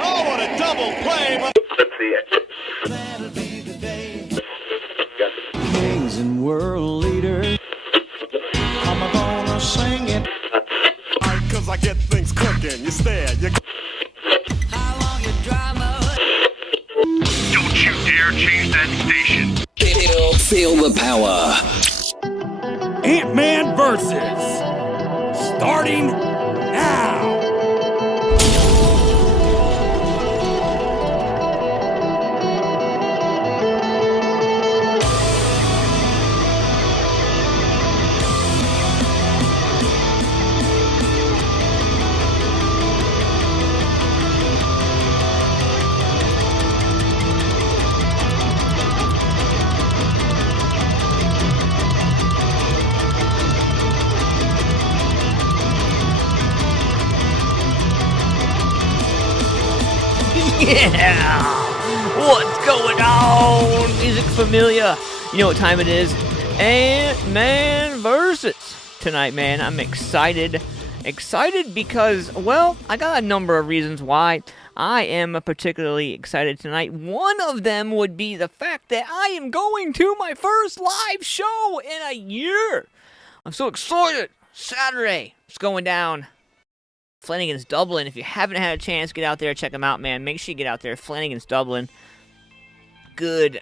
Oh, what a double play! That'll be the day. Kings and world leaders. I'm gonna sing it. Cause I get things cooking. You stare, you... How long your drama? Don't you dare change that station. Feel the power. Ant-Man versus. Starting now. Yeah! What's going on, Music Familia? You know what time it is? Ant-Man versus. Tonight, man, I'm excited. Excited because, well, I got a number of reasons why I am particularly excited tonight. One of them would be the fact that I am going to my first live show in a year. I'm so excited. Saturday, it's going down. Flanagan's Dublin. If you haven't had a chance, get out there, check them out, man. Make sure you get out there. Flanagan's Dublin. Good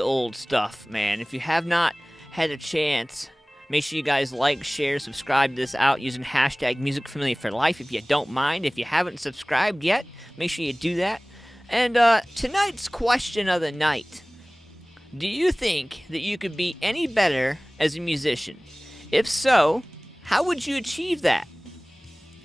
old stuff, man. If you have not had a chance, make sure you guys like, share, subscribe to this out using hashtag MusicFamilia for life if you don't mind. If you haven't subscribed yet, make sure you do that. And tonight's question of the night. Do you think that you could be any better as a musician? If so, how would you achieve that?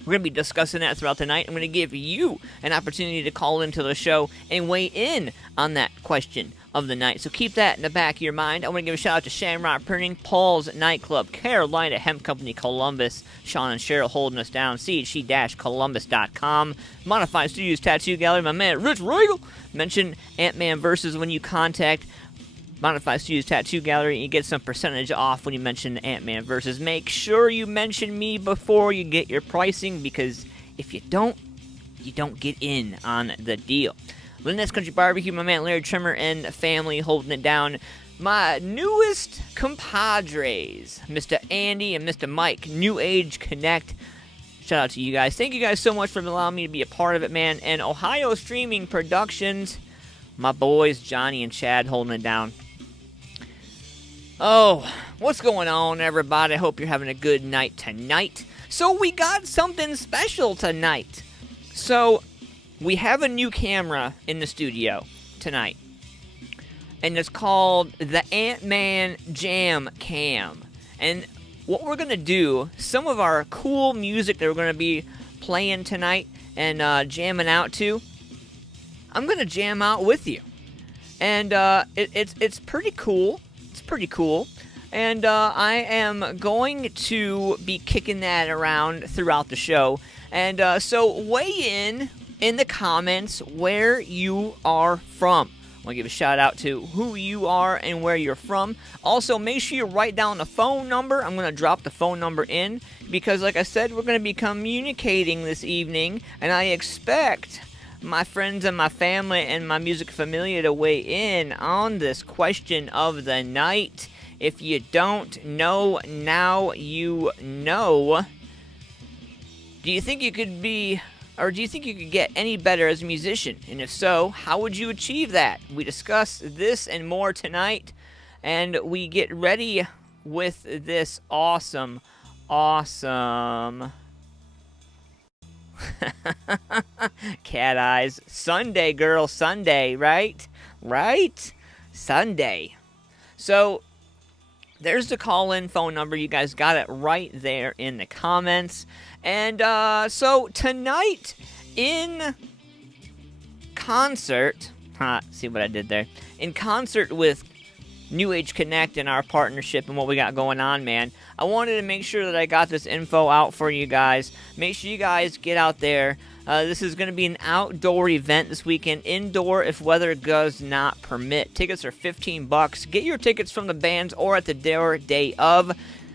We're going to be discussing that throughout the night. I'm going to give you an opportunity to call into the show and weigh in on that question of the night. So keep that in the back of your mind. I want to give a shout out to Shamrock Printing, Paul's Nightclub, Carolina Hemp Company, Columbus, Sean and Cheryl holding us down, chc-columbus.com, Modified Studios Tattoo Gallery, my man Rich Regal. Mention Ant-Man versus when you contact Modified Studios Tattoo Gallery, and you get some percentage off when you mention Ant-Man versus. Make sure you mention me before you get your pricing, because if you don't get in on the deal. Linus Country Barbecue, my man Larry Trimmer and family holding it down. My newest compadres, Mr. Andy and Mr. Mike, New Age Connect. Shout out to you guys. Thank you guys so much for allowing me to be a part of it, man. And Ohio Streaming Productions, my boys Johnny and Chad holding it down. Oh, what's going on, everybody? I hope you're having a good night tonight. So we got something special tonight. So we have a new camera in the studio tonight. And it's called the Ant-Man Jam Cam. And what we're going to do, some of our cool music that we're going to be playing tonight and jamming out to, I'm going to jam out with you. And it's pretty cool. It's pretty cool. And I am going to be kicking that around throughout the show. And so weigh in the comments where you are from. I want to give a shout out to who you are and where you're from. Also, make sure you write down the phone number. I'm going to drop the phone number in because, like I said, we're going to be communicating this evening. And I expect my friends and my family and my music familia to weigh in on this question of the night. If you don't know, now you know. Do you think you could be, or do you think you could get any better as a musician? And if so, how would you achieve that? We discuss this and more tonight, and we get ready with this awesome cat eyes Sunday, girl, Sunday, right? Sunday. So there's the call-in phone number. You guys got it right there in the comments. And so tonight in concert, see what I did there? In concert with New Age Connect and our partnership and what we got going on, man, I wanted to make sure that I got this info out for you guys. Make sure you guys get out there. This is going to be an outdoor event this weekend, indoor if weather does not permit. Tickets are $15. Get your tickets from the bands or at the door day of.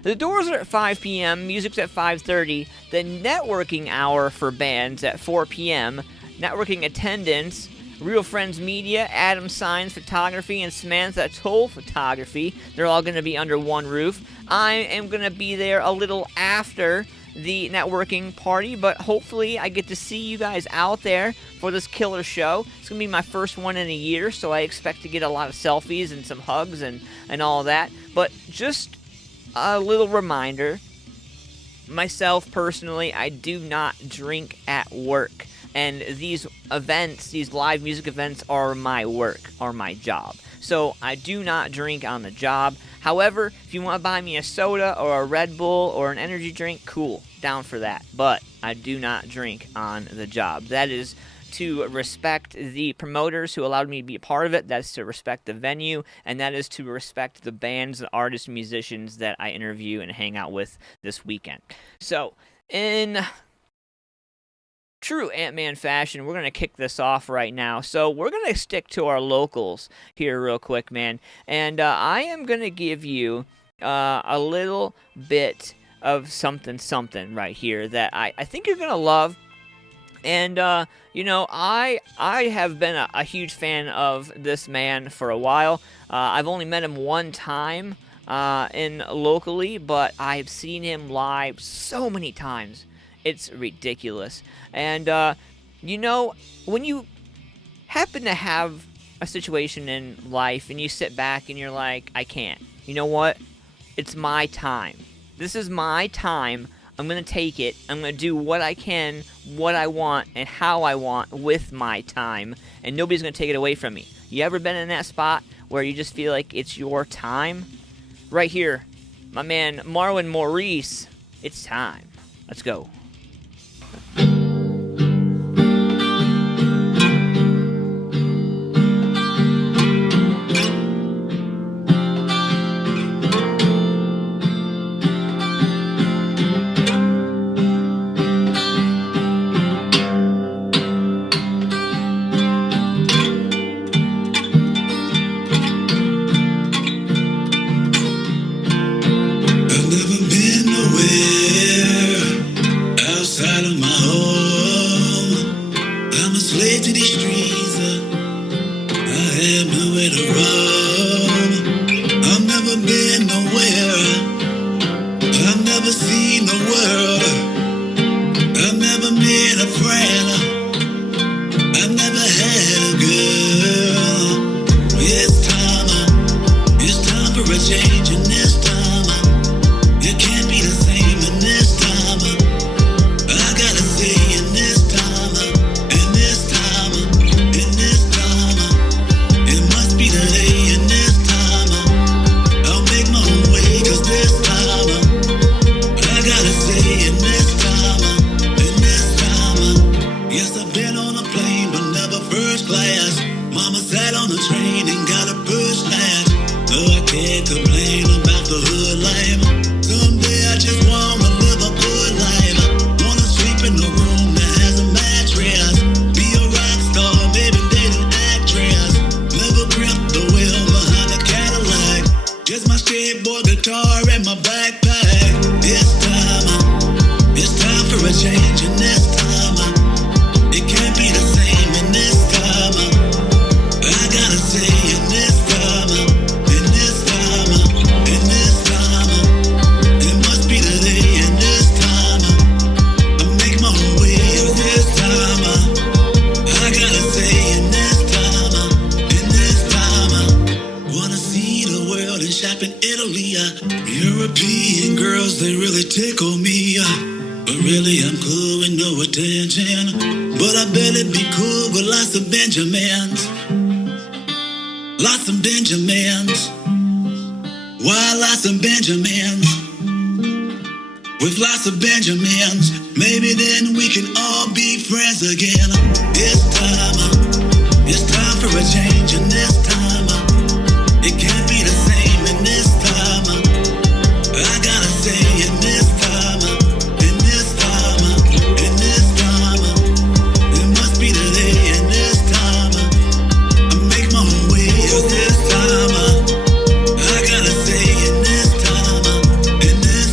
The doors are at 5 p.m., music's at 5:30, the networking hour for bands at 4 p.m., networking attendance, Real Friends Media, Adam Signs Photography, and Samantha Toll Photography. They're all going to be under one roof. I am going to be there a little after the networking party, but hopefully I get to see you guys out there for this killer show. It's going to be my first one in a year, so I expect to get a lot of selfies and some hugs and all that. But just a little reminder, myself personally, I do not drink at work. And these events, these live music events, are my work, are my job. So I do not drink on the job. However, if you want to buy me a soda or a Red Bull or an energy drink, cool, down for that. But I do not drink on the job. That is to respect the promoters who allowed me to be a part of it. That's to respect the venue. And that is to respect the bands, the artists, musicians that I interview and hang out with this weekend. So, in true Ant-Man fashion, we're going to kick this off right now. So we're going to stick to our locals here real quick, man. And I am going to give you a little bit of something right here that I think you're going to love. And, you know, I have been a huge fan of this man for a while. I've only met him one time locally, but I've seen him live so many times. It's ridiculous. And, you know, when you happen to have a situation in life and you sit back and you're like, I can't. You know what? It's my time. This is my time. I'm going to take it. I'm going to do what I can, what I want, and how I want with my time. And nobody's going to take it away from me. You ever been in that spot where you just feel like it's your time? Right here, my man Marwin Maurice. It's time. Let's go. In this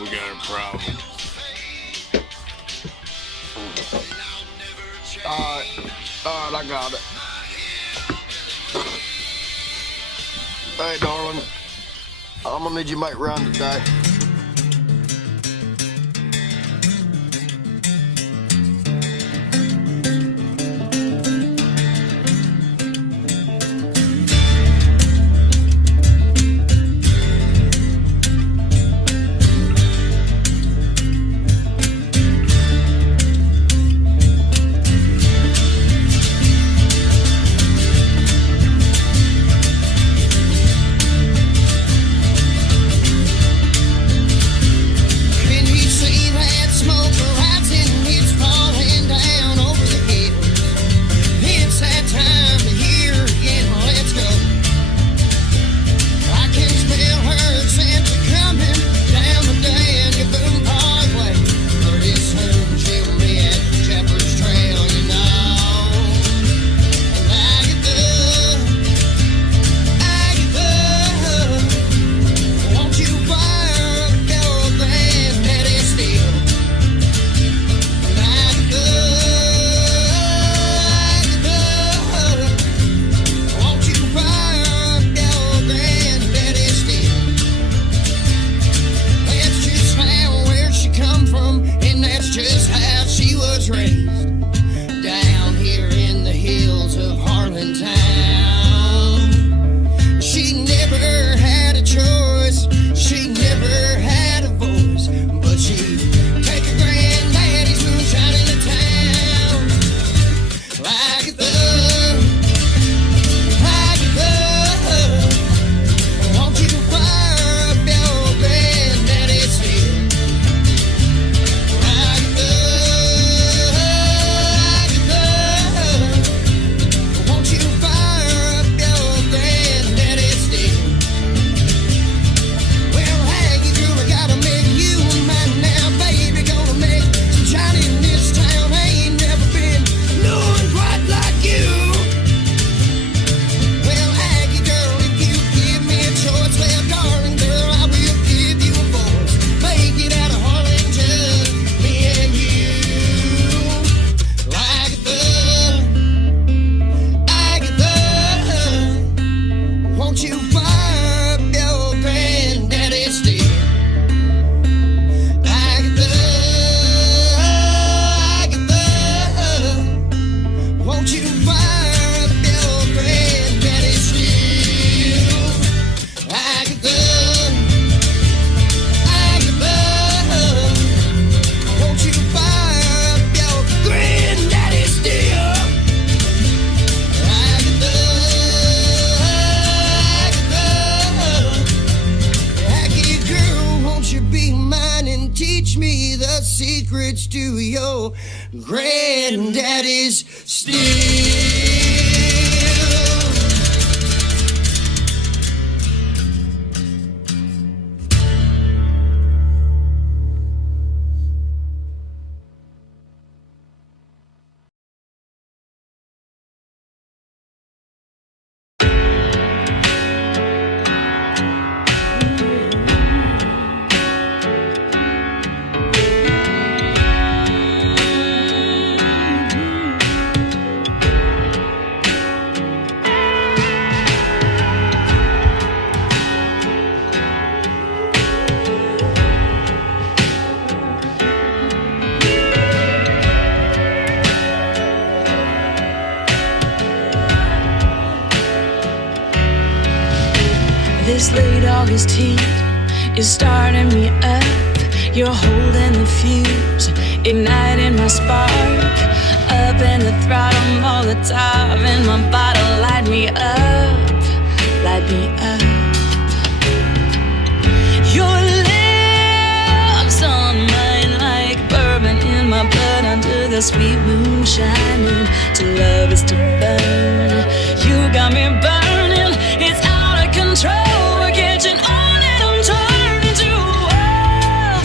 We got a problem. Alright, I got it. Hey, darling. I'm gonna need you to make run today. secrets to your granddaddy's still. This late August heat is starting me up. You're holding the fuse, igniting my spark. Up in the throttle, Molotov in my bottle. Light me up, light me up. Your lips on mine like bourbon in my blood. Under the sweet moon shining, to love is to burn. You got me burning, it's out of control. We're catching on and I'm turning to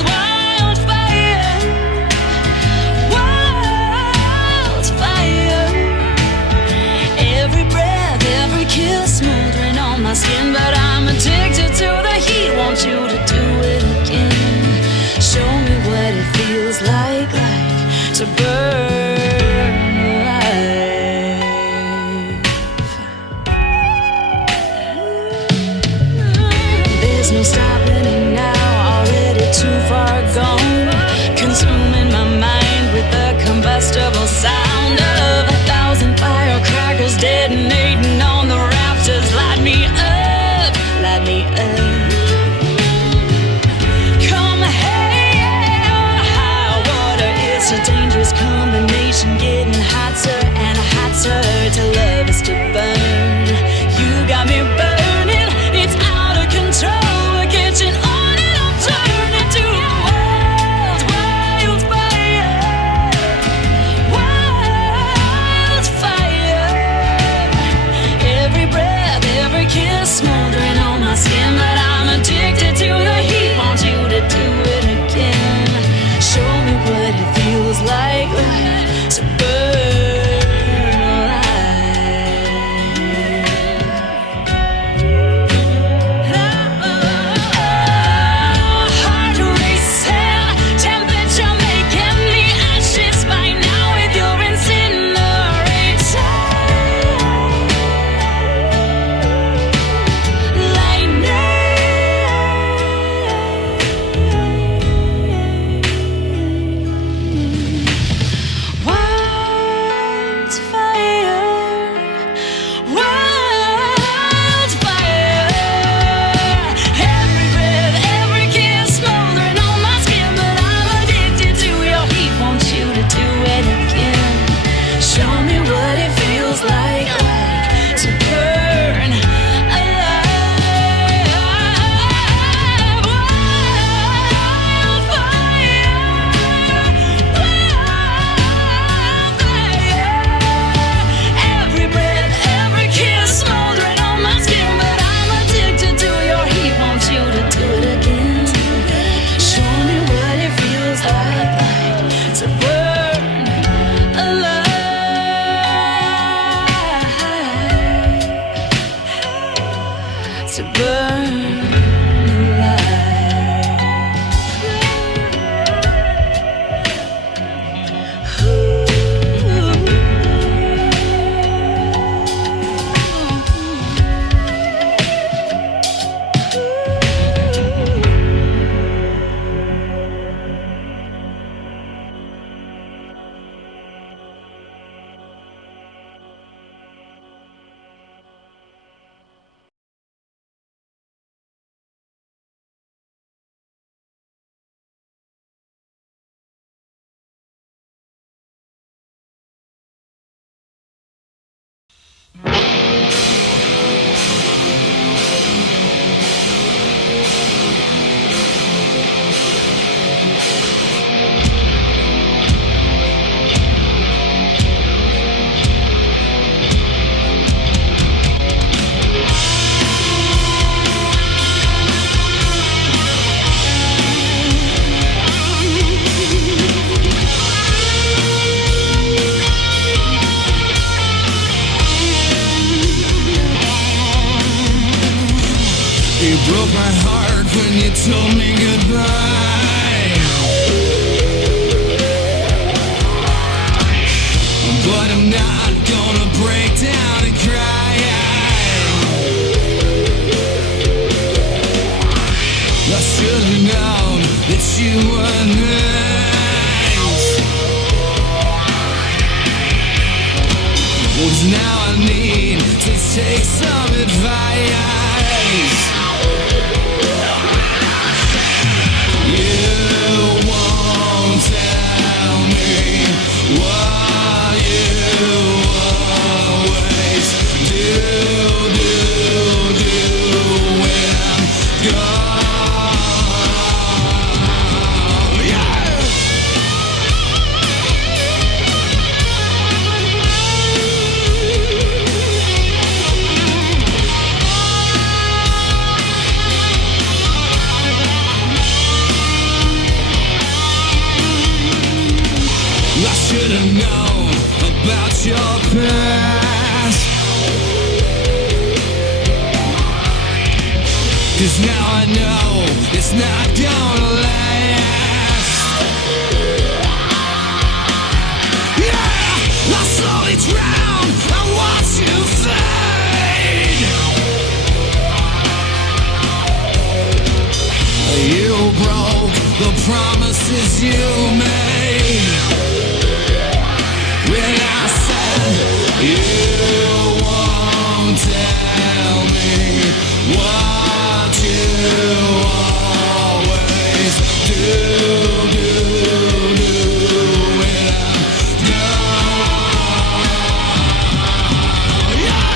wildfire. Wildfire. Every breath, every kiss smoldering on my skin, but I'm addicted to the heat. Want you to do it again. Show me what it feels like to burn alive. There's no stopping it now, already too far gone. Consuming my mind with the combustible sound of 1,000 firecrackers detonating on the rafters. Light me up, light me up. Come hell, high water, it's a dangerous combination. Getting hotter and hotter, to love is to burn. You got me burning, it's out of control. We're catching on and I'm turning to wildfire. Wildfire. Broke my heart when you told me goodbye. But I'm not gonna break down and cry. I should've known that you were nice. 'Cause now I need to take some advice. You won't tell me what you always do when I'm gone. Yeah. I should've known about your past. 'Cause now I know it's not gonna last. Yeah, I slowly drown, I watch you fade. You broke the promises you made. When I said you won't tell me what you always do when I'm gone. Yeah.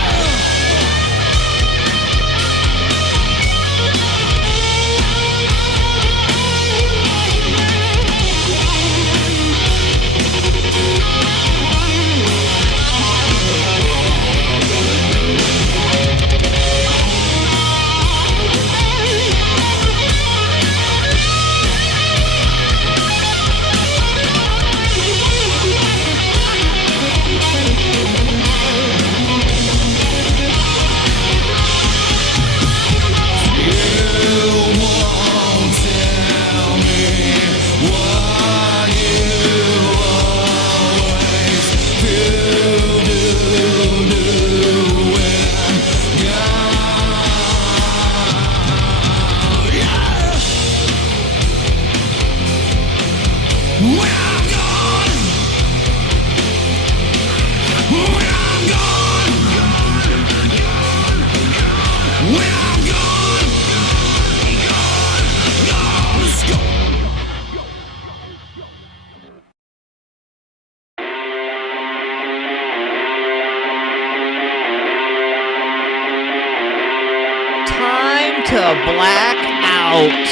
To black out.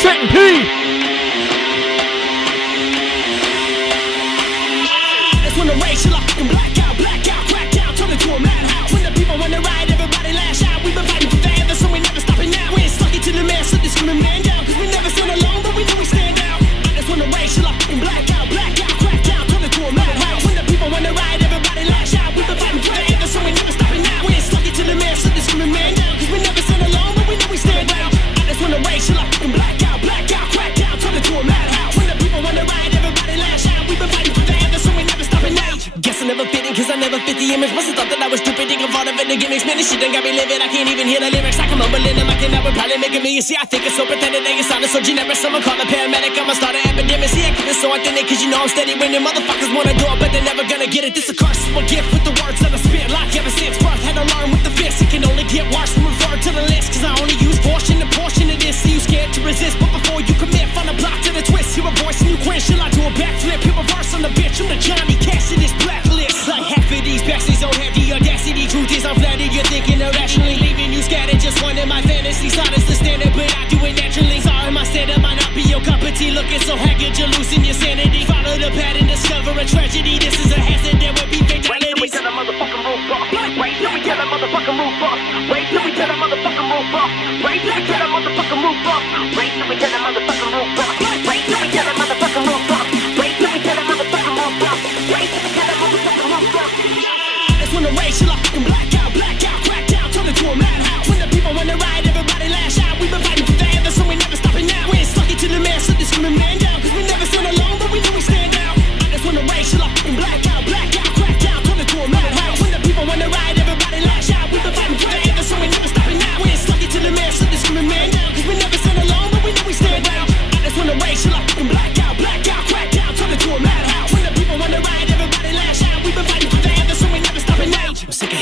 Trenton P. That's when the racial I fucking black out, crack out, turn into a madhouse. When the people wanna ride, everybody lash out. We've been fighting forever, so we never stopping now. We ain't stuck it to the man, so this screaming man down. 'Cause we never stand alone, but we know we stand out. That's when the racial I fucking black out, crack out, turn into a madhouse. When the people wanna ride, everybody lash out. We've been fighting forever, so we never stopping now. We ain't stuck it to the man, so this screaming man down. 'Cause we never stand alone, but we know we stand out. That's when the racial I fucking black out, crack out, turn into a madhouse. When the people wanna ride, everybody lash out. We've been fighting forever, so we never stopping now. Guess I never fit in, 'cause I never fit the image. Must've thought that I was stupid, think I'm part of it, the gimmicks. Man, this shit done got me living, I can't even hear the lyrics. I can mumble in them, I can never probably make a million. See, I think it's so pretended, they get sounded so generic. Someone call a paramedic, I'ma start an epidemic. See, I keep it so authentic, 'cause you know I'm steady. When the motherfuckers wanna do it, but they're never gonna get it. This a curse, a gift with the words that I spit. Like ever since birth, had to learn with the fist. It can only get worse from referred to the list, 'cause I only use portion of this. See, you scared to resist, but before you commit, find a block to the twist. Hear a voice and you quench, shall I do a backflip? Hear a verse on the bitch, I'm the Johnny Cash in this blacklist. Like half of these backslays don't have the audacity. Truth is, I'm flattered, you're thinking irrationally, leaving you scattered. Just one in my fantasies, not as the standard, but I do it naturally. Sorry, my stand-up might not be your cup of tea. Looking so haggard, you're losing your sanity. Follow the pattern, discover a tragedy. This is a hazard, there will be fatalities. Wait till the motherfucking roof off. Wait till we get a motherfucking roof off. Wait till we get a motherfucking roof off. Wait till we get a motherfucking roof off. Wait till we get a motherfucking roof off. Wait till we get a motherfucking roof off. Wait till we get a motherfucking roof off. Wait till we get a motherfucking roof off. That's when the racial I fucking black out, crack out, turn into a madhouse. When the people wanna ride, everybody lash out.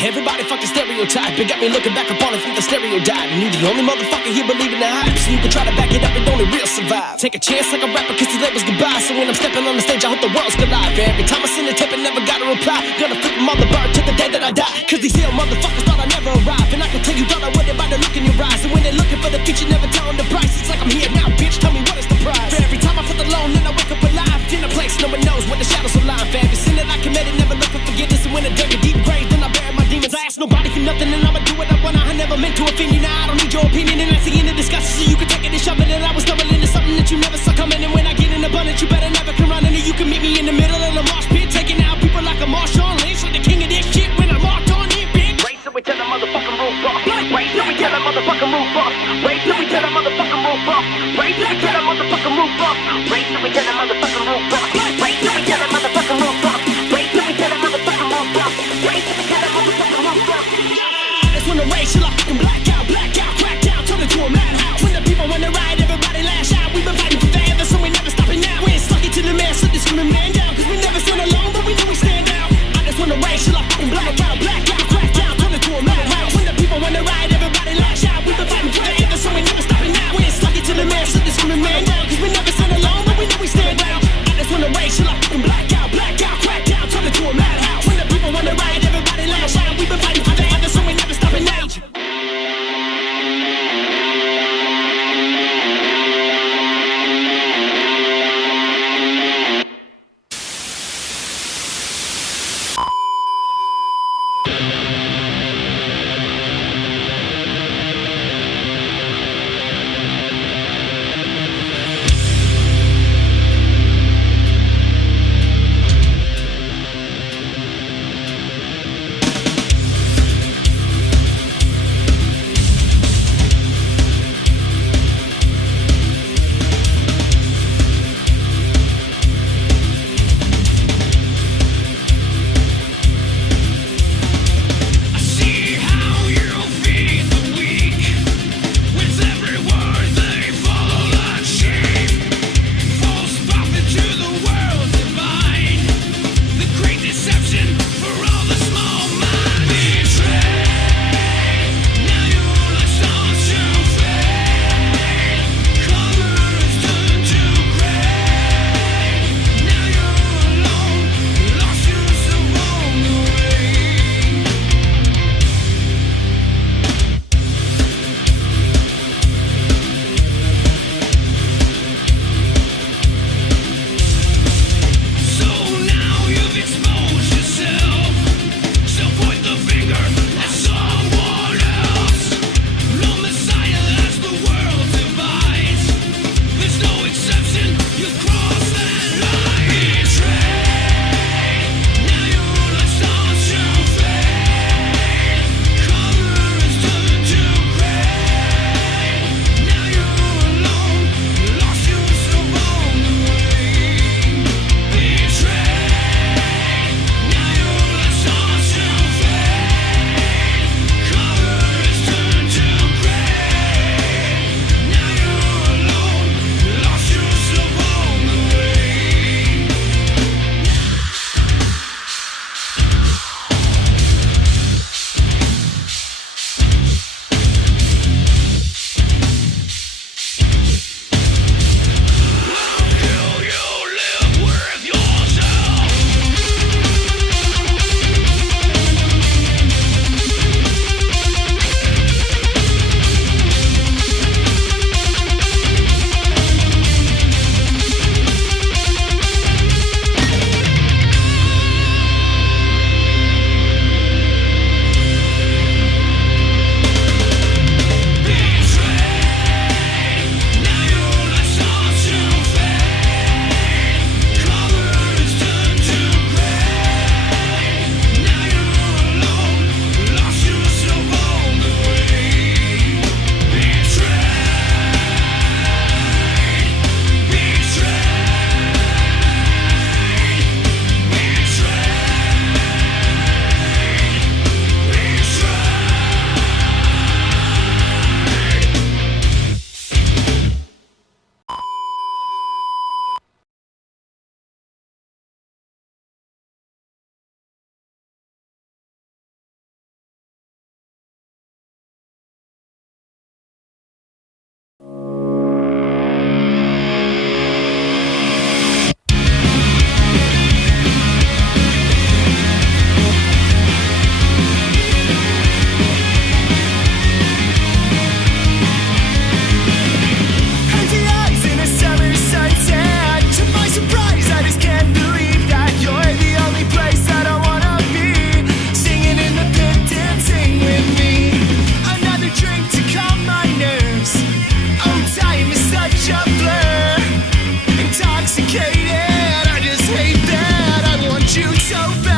Everybody fucking stereotype. It got me looking back upon it from the stereo died. And you the only motherfucker here believing the hype. So you can try to back it up and only real survive. Take a chance like a rapper cause his labels goodbye. So when I'm stepping on the stage I hope the worlds collide. Every time I send a tape and never got a reply. Gonna flip them on the bird till the day that I die. Cause these ill motherfuckers thought I never arrive. And I can tell you thought I would by the look in your eyes. And when they're looking for the future never tell them the price. It's like I'm here now bitch, tell me what is the prize. For every time I flip alone then I wake up alive. In a place no one knows where the shadows align. For every sin that I committed never look for forgiveness. And when I dug a deep grave then I bury my demons. I ask nobody for nothing and I'ma do what I want. I never meant to offend you, now I don't need your opinion. And that's the end of discussion so you can take it and shove it. And I was stumbling into something that you never saw coming. And when I get in abundance you better never come running. And you can meet me in the middle of the mosh pit, taking out people like a Marshawn Lynch, like the king of this shit when I'm marked on it, bitch. Wait till we tell the motherfucking roof off. Wait till we tell the motherfucking roof off. Wait till we tell the motherfucking roof off. Wait till we tell the motherfucking roof off. Wait till we tell the motherfucking roof off. Wait till we tell the motherfucking roof off. Wait till we tell the motherfucking roof off. Wait till we tell the motherfucking roof off. That's when the race till I fucking black out, crack down, turn into a madhouse. When the people wanna ride, everybody lash out. We've been fighting for forever, so we never stopping now. We ain't stuck it to the man, so this screaming man down. Cause we never stand alone, but we know we stand out. I just wanna race till I fucking black out, crack down, turn into a madhouse. When the people wanna ride, everybody lash out. We've been fighting for forever, so we never stopping now. We ain't stuck it to the man, so this screaming man down. Cause we never stand alone, but we know we stand out.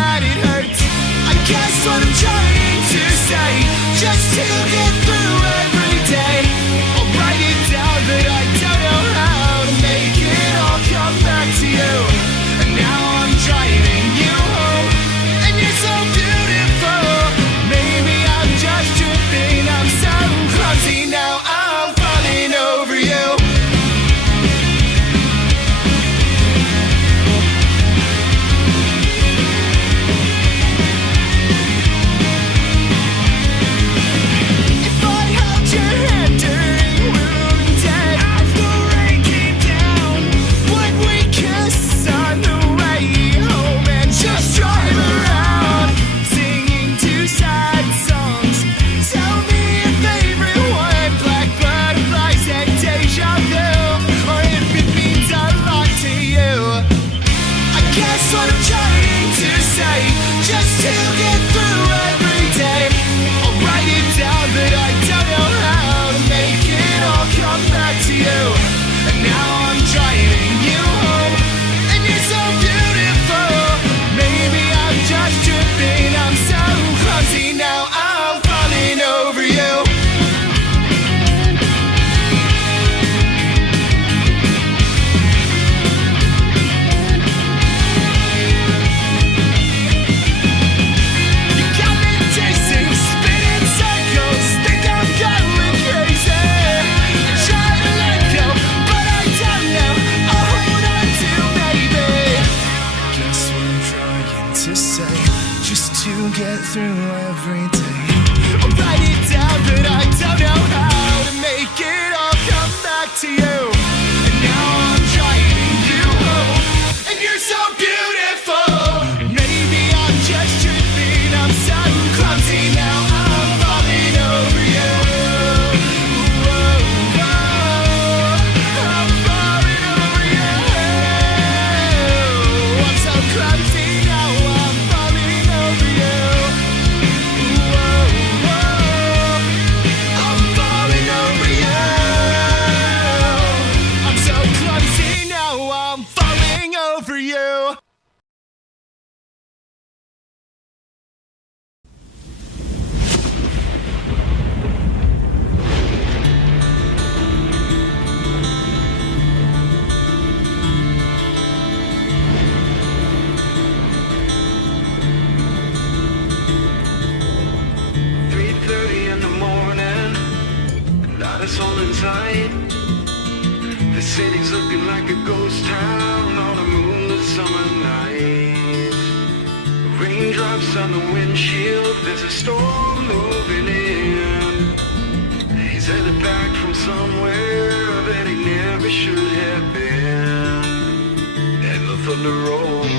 that it hurts. I guess what I'm trying to say, just to get through every day, I'll write it down, but I don't know how to make it all come back to you. And now I'm driving you home, and you're so beautiful. Maybe I'm just tripping, I'm so clumsy now, I'm falling over you. If I held your hand during wounded as the rain came down, would we kiss on the way home and just drive around, singing two sad songs? Tell me your favorite one, black butterflies and deja vu, or if it means a lot to you. I guess what I'm trying to say, just to get through every day, I'll write it down, but I don't know how to make it all come back to you. And now I'm driving you home, and you're so beautiful. Maybe I'm just tripping, I'm so clumsy now, I'm falling over you. You got me chasing, spinning circles, think I'm going crazy. I try to let go, but I don't know, I'll hold on to maybe. Guess what I'm trying to say, just to get through every day, I'll write it down, but I don't know how to make it all come back to you. And now I'm driving you home, and you're so beautiful. Maybe I'm just tripping, I'm so clumsy now, I'm falling over you. Whoa, whoa, I'm falling over you. I'm so clumsy now, I'm falling over you. Whoa, whoa, I'm falling over you. I'm so clumsy now, I'm falling over you. In the morning, not a soul in sight. The city's looking like a ghost town on a moonlit summer night. Raindrops on the windshield, there's a storm moving in. He's headed back from somewhere that he never should have been. And the thunder rolls.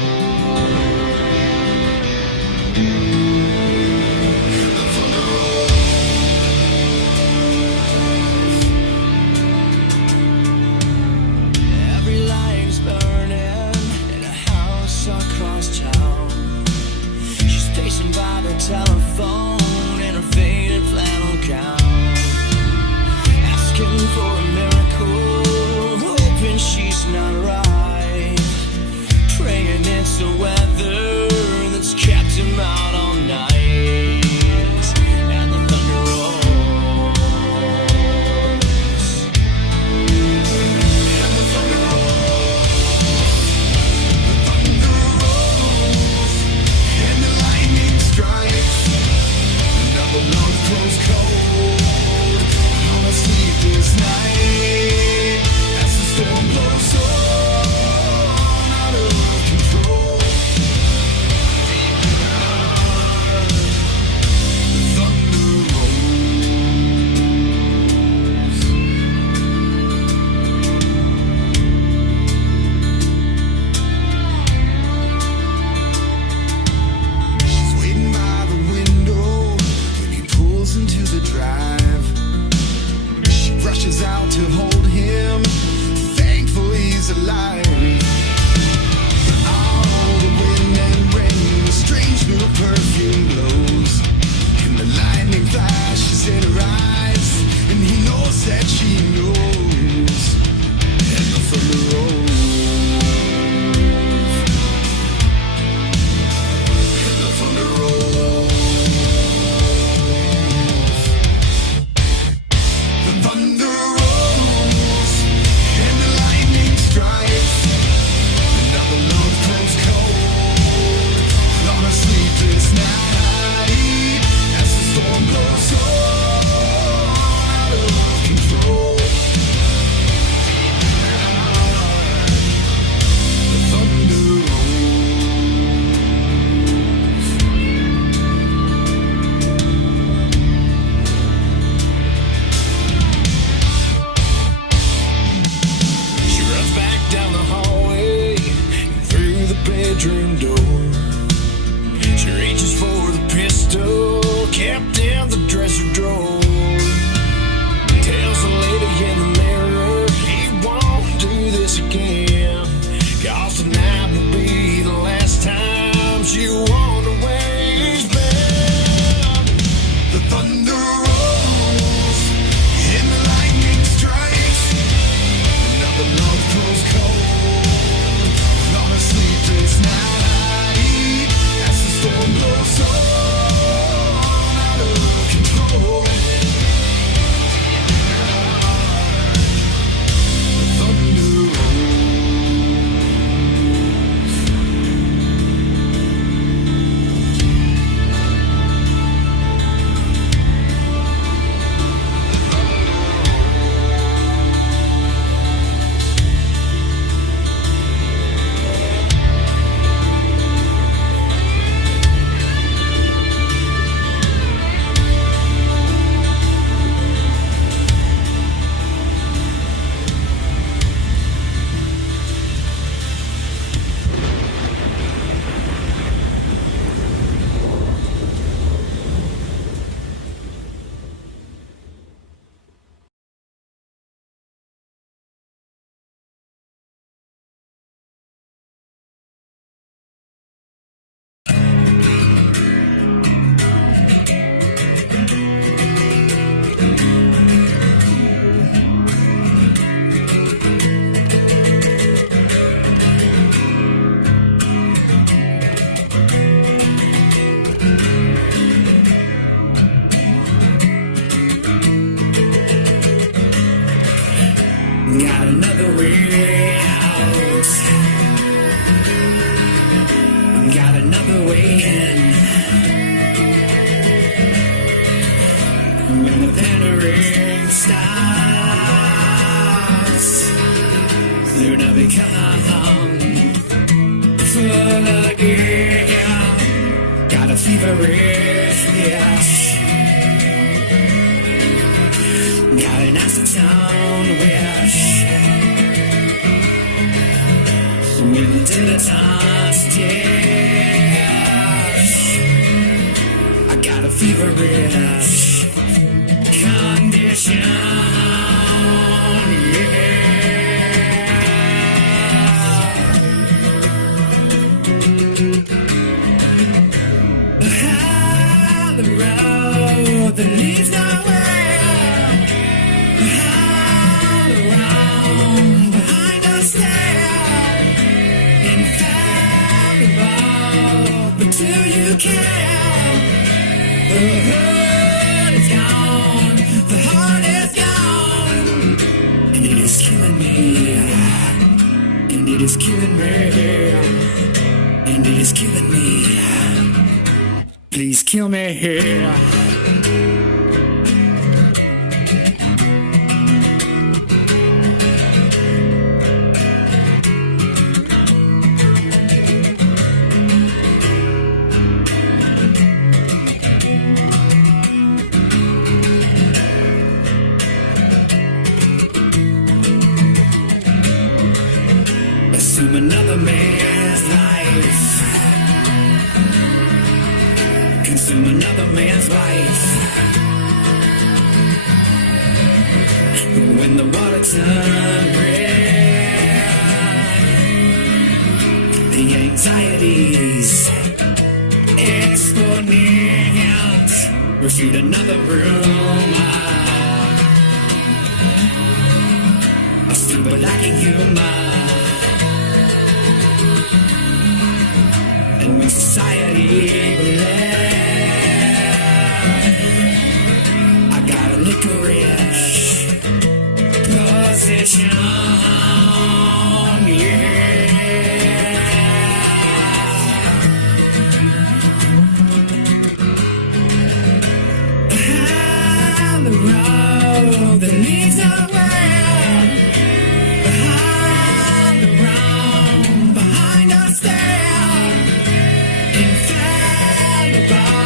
Every light's burning in a house across town. She's pacing by the telephone in her faded flannel gown, asking for a miracle, hoping she's not right, praying it's the weather that's kept him out all storm blows on out of control. Thunder got another way out. Got another way in. When the pandering starts, they're not become full again. Got a feverish itch. Got an acetone wish. With the dilettante's dish, I got a feverish condition, behind the road that leads nowhere, behind the round, behind us there, infallible, but do you care? The hood is gone, the heart is gone, and it is killing me, and it is killing me, and it is killing me. Please kill me here. Assume another man's life. Consume another man's life. When the water turned red, the anxieties exponent. Refute another rumor. A stupid lacking humor. And when society bled, I got a licorice position, behind the road that leads nowhere, behind the round, behind us there, infallible,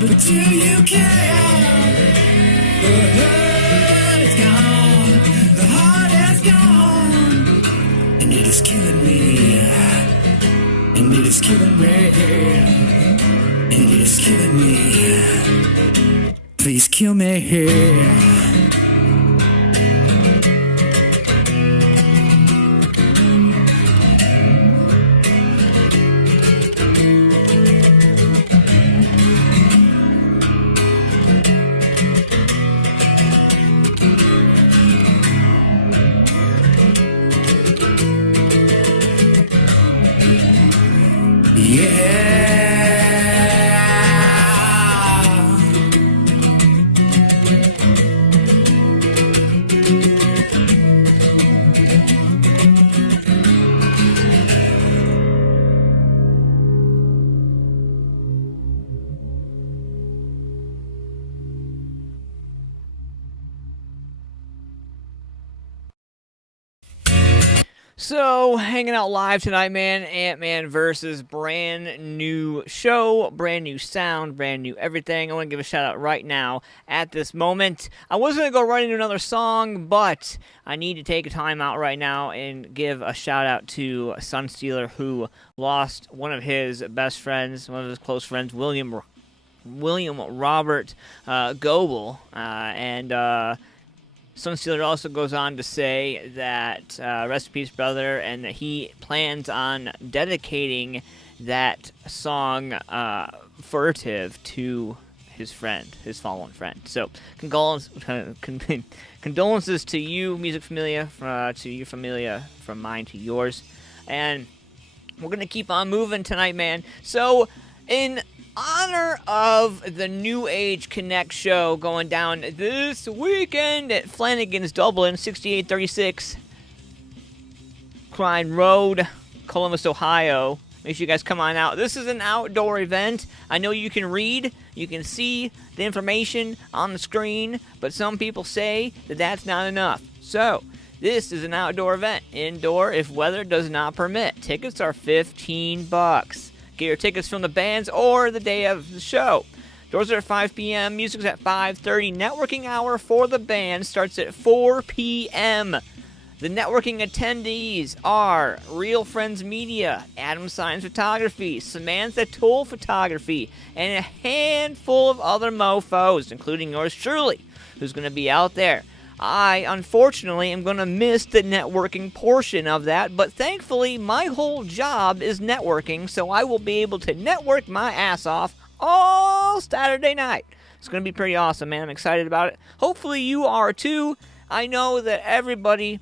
but do you care? The hood is gone, the heart is gone, and it is killing me, and it is killing me, and it is killing me. Please kill me here. Yeah. So, hanging out live tonight, man. AntmanVs, brand new show, brand new sound, brand new everything. I want to give a shout out right now at this moment. I was going to go right into another song, but I need to take a time out right now and give a shout out to Sunstealer, who lost one of his best friends, one of his close friends, William Robert Goebel, and Sunstealer also goes on to say that rest in peace, brother, and that he plans on dedicating that song Furtive to his friend, his fallen friend. So condolences to you, MusicFamilia, to your Familia, from mine to yours. And we're going to keep on moving tonight, man. So in honor of the New Age Connect show going down this weekend at Flanagan's Dublin, 6836 Crine Road, Columbus, Ohio. Make sure you guys come on out. This is an outdoor event. I know you can read, you can see the information on the screen, but some people say that that's not enough. So, this is an outdoor event, indoor if weather does not permit. Tickets are $15. Get your tickets from the bands or the day of the show. Doors are at 5 p.m. Music's at 5:30. Networking hour for the band starts at 4 p.m. The networking attendees are Real Friends Media, Adam Signs Photography, Samantha Tool Photography, and a handful of other mofos, including yours truly, who's going to be out there. I, unfortunately, am going to miss the networking portion of that, but thankfully, my whole job is networking, so I will be able to network my ass off all Saturday night. It's going to be pretty awesome, man. I'm excited about it. Hopefully, you are too. I know that everybody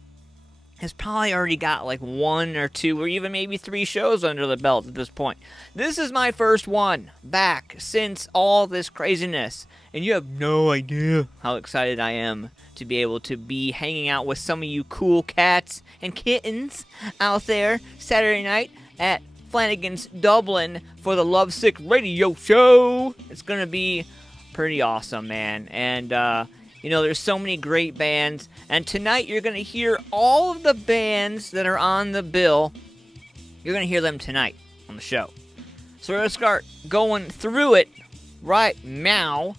has probably already got like 1 or 2 or even maybe 3 shows under the belt at this point. This is my first one back since all this craziness, and you have no idea how excited I am to be able to be hanging out with some of you cool cats and kittens out there Saturday night at Flanagan's Dublin for the Lovesick Radio Show. It's going to be pretty awesome, man. And, there's so many great bands. And tonight you're going to hear all of the bands that are on the bill. You're going to hear them tonight on the show. So we're going to start going through it right now.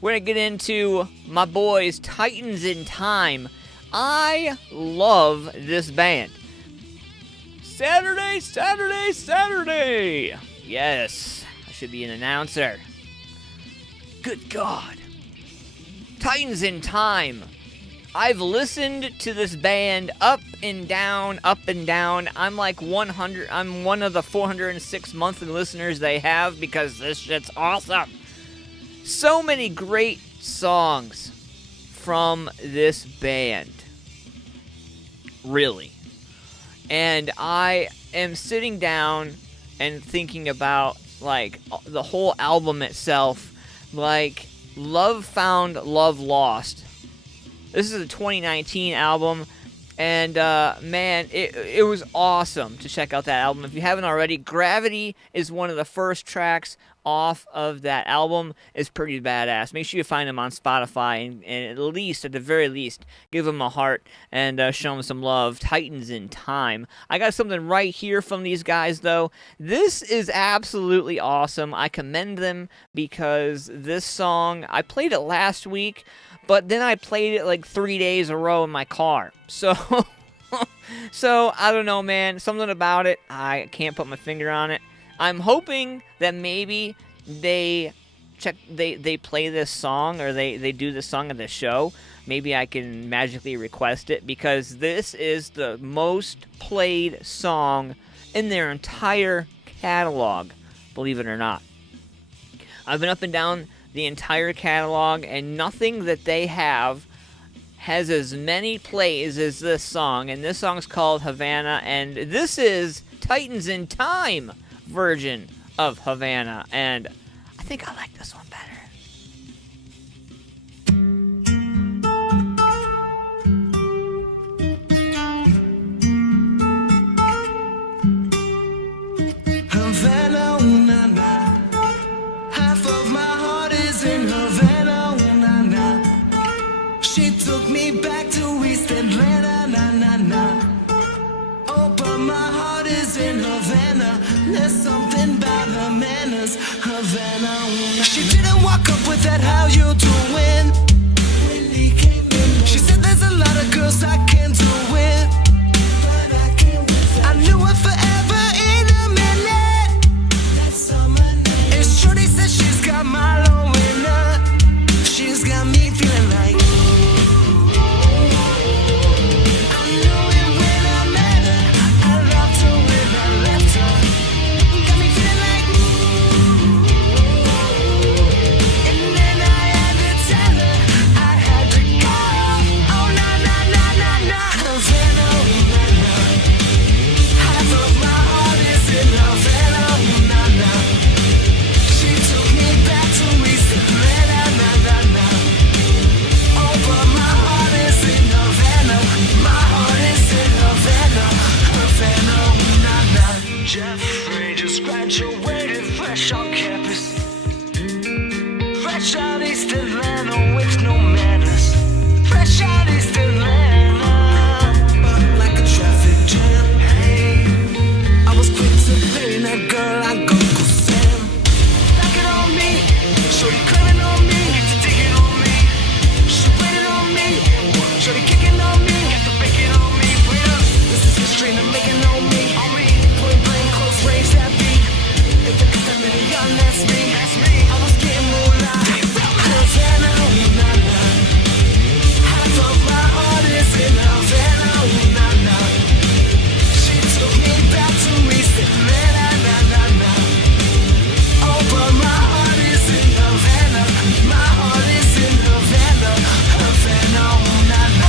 We're going to get into my boys, Titans in Time. I love this band. Saturday. Yes, I should be an announcer. Good God. Titans in Time. I've listened to this band up and down. I'm like 100. I'm one of the 406 monthly listeners they have because this shit's awesome. So many great songs from this band. Really. And I am sitting down and thinking about, like, the whole album itself. Like, Love Found, Love Lost. This is a 2019 album. And, man, it was awesome to check out that album. If you haven't already, Gravity is one of the first tracks off of that album. It's pretty badass. Make sure you find them on Spotify and at the very least, give them a heart and show them some love. Titans in Time. I got something right here from these guys, though. This is absolutely awesome. I commend them because this song, I played it last week, but then I played it like 3 days in a row in my car. So, I don't know, man. Something about it, I can't put my finger on it. I'm hoping that maybe they play this song or they do this song at the show. Maybe I can magically request it because this is the most played song in their entire catalog, believe it or not. I've been up and down the entire catalog, and nothing that they have has as many plays as this song, and this song's called Havana, and this is Titans in Time version of Havana, and I think I like this one better. Havana, ooh, na, na. Half of my heart is in Havana, ooh, na, na. She took me back to East Atlanta, na, na, na. There's something about her manners, Havana. She didn't walk up with that how you doing. She said there's a lot of girls I can't do with, but I can't with her. I knew her forever in a minute. And Shorty says she's got Milo in her. She's got me feeling like I knew it when I met her. I loved her when I left her. Got me feeling like and then I had to tell her I had to go. Oh na na na na na. Havana, na na. Half of my heart is in Havana, na na. She took me back to East Atlanta, na na na. Oh, but my heart is in Havana. My heart is in Havana, Havana, na na. Jeffrey just graduated fresh on campus. Fresh out East Atlanta with no manners. Fresh out East Atlanta, like a traffic jam. Hey, I was quick to blame that girl like Uncle Sam. Back it on me, shorty craving on me, it's digging on me. She waiting on me, shorty kicking on me, got the bacon on me. Wait up, this is history, and I'm making on me. Point blank, close range, that beat. If the cause I'm really young, that's me. I was getting moolah. Havana, na na. Half of my heart is in Havana, na na. She took me back to East Atlanta, na na na. Oh, but my heart is in Havana. My heart is in Havana, Havana, na na.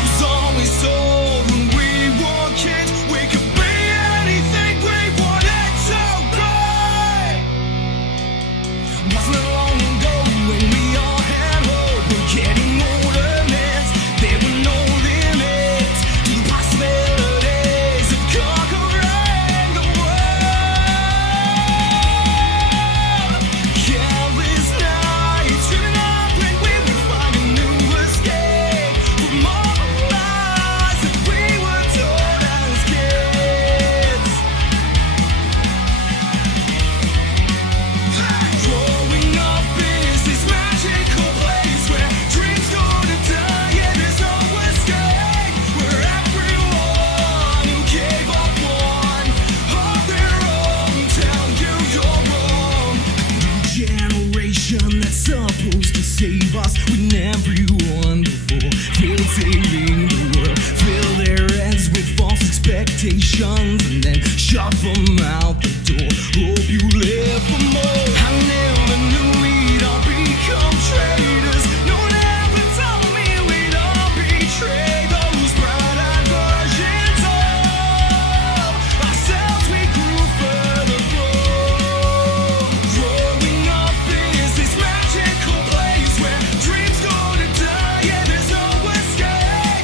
Was always told when we were kids we could be anything we wanted to be. Wasn't long ago when we all had hope. We're getting older, man. There were no limits to the possibilities of conquering the world. Countless nights dreaming up and we would find a new escape from all the lies that we were told as kids. Growing up is this magical place where dreams go to die and there's no escape. Where everyone who gave up one of their own tell you you're wrong. New generation that's supposed to save us when everyone before filtering the world fill their heads with false expectations and then shove them out the door. Hope you live for more. I never knew we'd all become traitors. No one ever told me we'd all betray those bright-eyed versions of ourselves we grew further from. Growing up is this magical place where dreams go to die and there's no escape.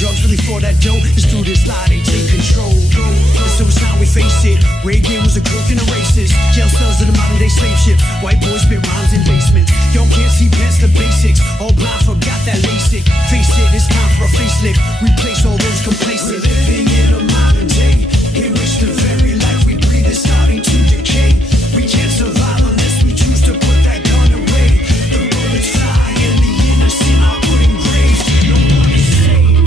drugs really for that dough. It's through this lie they take control. So it's how we face it. Ray game was a crook and a racist. Jail cells of the modern day slave ship. White boys spit rhymes in basements. Y'all can't see past the basics. All blind forgot that LASIK. Face it, it's time for a facelift. Replace all those complacent. We're living in a modern day in which the very life we breathe is starting to decay. We can't survive unless we choose to put that gun away. The bullets fly and the innocent are put in graves. No one is safe.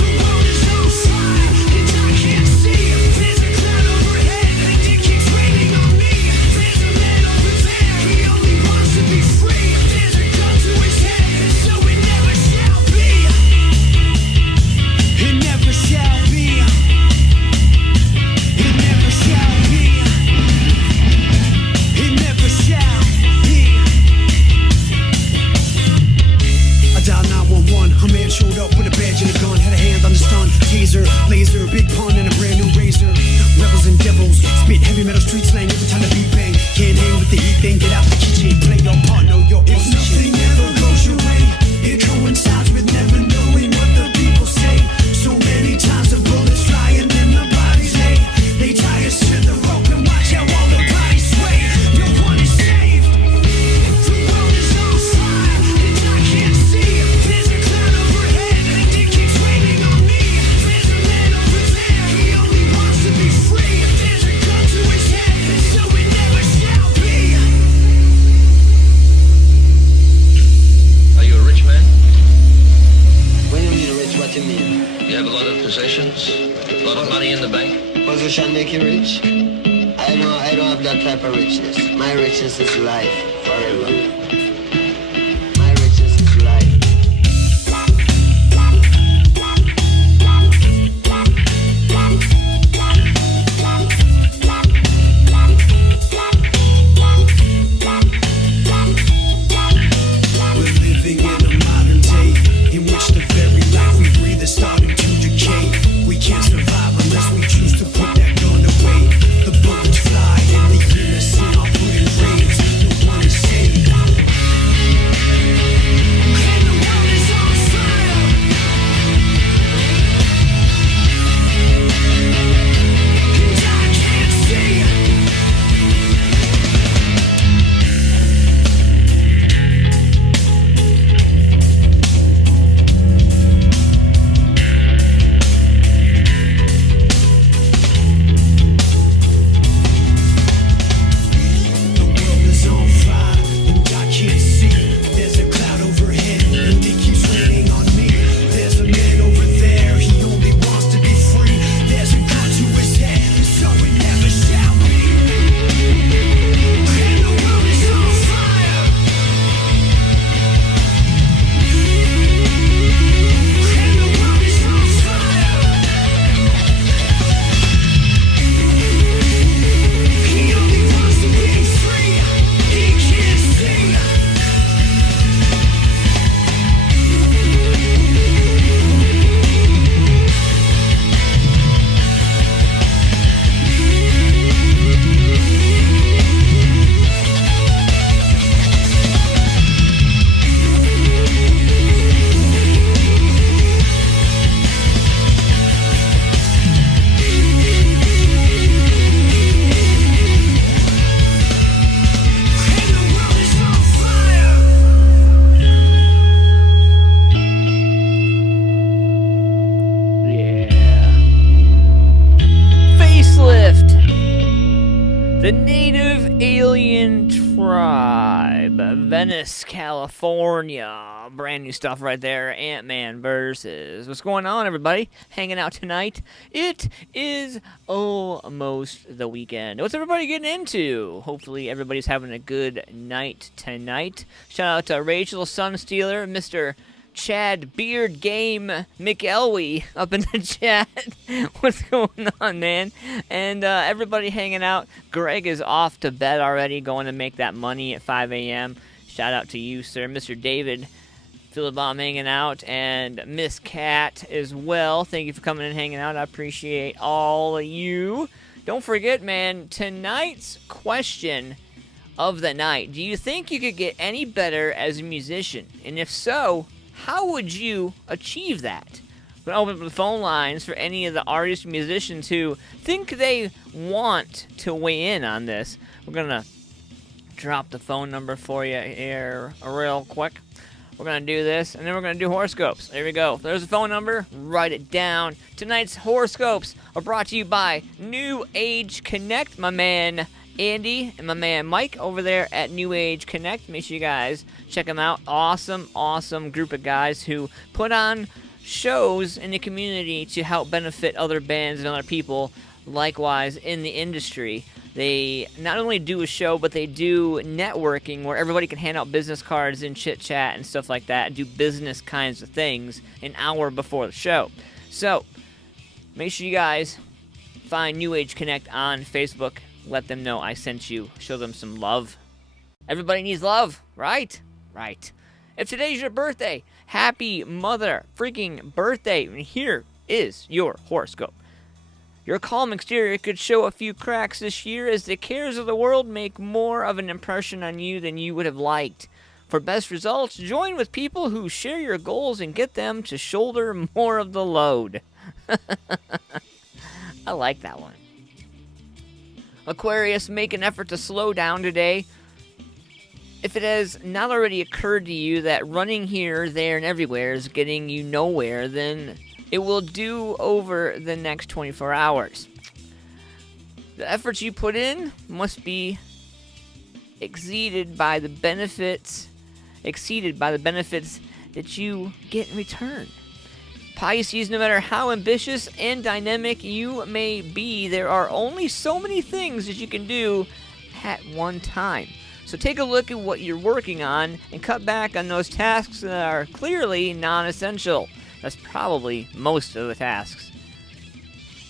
The world is on fire and I can't see. There's a cloud overhead and it keeps raining on me. There's a man over there, he only wants to be free. There's a gun to his head and so it never shall be. It never shall be. It never shall be. It never shall be. I dialed 911. A man showed up with a badge and a gun. Had a hand on the stun. Taser, laser, big pun and a brand new razor. Rebels and devils spit heavy metal street slang every time the beat bang. Can't hang with the heat, then get out the kitchen. Play your part, know your position. If nothing ever goes your way, it coincides with never knowing what the people say. So many times the bullets fly and then the bodies lay. They tie us to the rope and watch how all the bodies sway. No one is saved. The world is on fire and I can't see. There's a cloud overhead and it keeps raining on me. There's a man over there, he only wants to be free. There's a gun to his head and so it never shall be. Are you a rich man? When you mean rich, what you mean? You have a lot of possessions? A lot of money in the bank? Position make you rich? I don't have that type of richness. My richness is life forever. My richness is life. We're living in a modern day in which the very life we breathe is starting to decay. We can't survive unless we choose to put that gun away. The bullets fly and the innocent are put in graves. No one is saved. And the world is on fire. And I can't see. The world is on fire and I can't see. There's a cloud overhead and it keeps raining on me. There's a man over there, he only wants to be free. There's a gun to his head and so it never shall be. And the world is on fire. And the world is on fire. He only wants to be free. He can't see. And the world is on fire. Yeah. Facelift. The native alien tribe. Venice, California. Brand new stuff right there. AntmanVs. What's going on, everybody? Hanging out tonight. It is almost the weekend. What's everybody getting into? Hopefully everybody's having a good night tonight. Shout out to Rachel Sunstealer, Mr. Chad Beard Game McElwee up in the chat. What's going on, man? And everybody hanging out. Greg is off to bed already, going to make that money at 5 a.m. Shout out to you, sir. Mr. David Philibom hanging out, and Miss Cat as well. Thank you for coming and hanging out. I appreciate all of you. Don't forget, man, tonight's question of the night. Do you think you could get any better as a musician? And if so, how would you achieve that? We're going to open up the phone lines for any of the artists and musicians who think they want to weigh in on this. We're going to drop the phone number for you here real quick. We're going to do this, and then we're going to do horoscopes. There we go. There's the phone number. Write it down. Tonight's horoscopes are brought to you by New Age Connect, my man Andy and my man Mike over there at New Age Connect. Make sure you guys check them out. Awesome group of guys who put on shows in the community to help benefit other bands and other people likewise in the industry. They not only do a show, but they do networking where everybody can hand out business cards and chit chat and stuff like that and do business kinds of things an hour before the show. So make sure you guys find New Age Connect on Facebook. Let them know I sent you. Show them some love. Everybody needs love, right? Right. If today's your birthday, happy mother freaking birthday. And here is your horoscope. Your calm exterior could show a few cracks this year as the cares of the world make more of an impression on you than you would have liked. For best results, join with people who share your goals and get them to shoulder more of the load. I like that one. Aquarius, make an effort to slow down today. If it has not already occurred to you that running here, there, and everywhere is getting you nowhere, then it will do over the next 24 hours. The efforts you put in must be exceeded by the benefits that you get in return. Pisces, no matter how ambitious and dynamic you may be, there are only so many things that you can do at one time. So take a look at what you're working on and cut back on those tasks that are clearly non-essential. That's probably most of the tasks.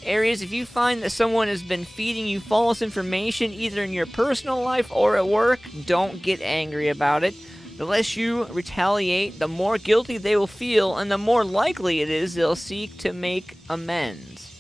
Aries, if you find that someone has been feeding you false information either in your personal life or at work, don't get angry about it. The less you retaliate, the more guilty they will feel, and the more likely it is they'll seek to make amends.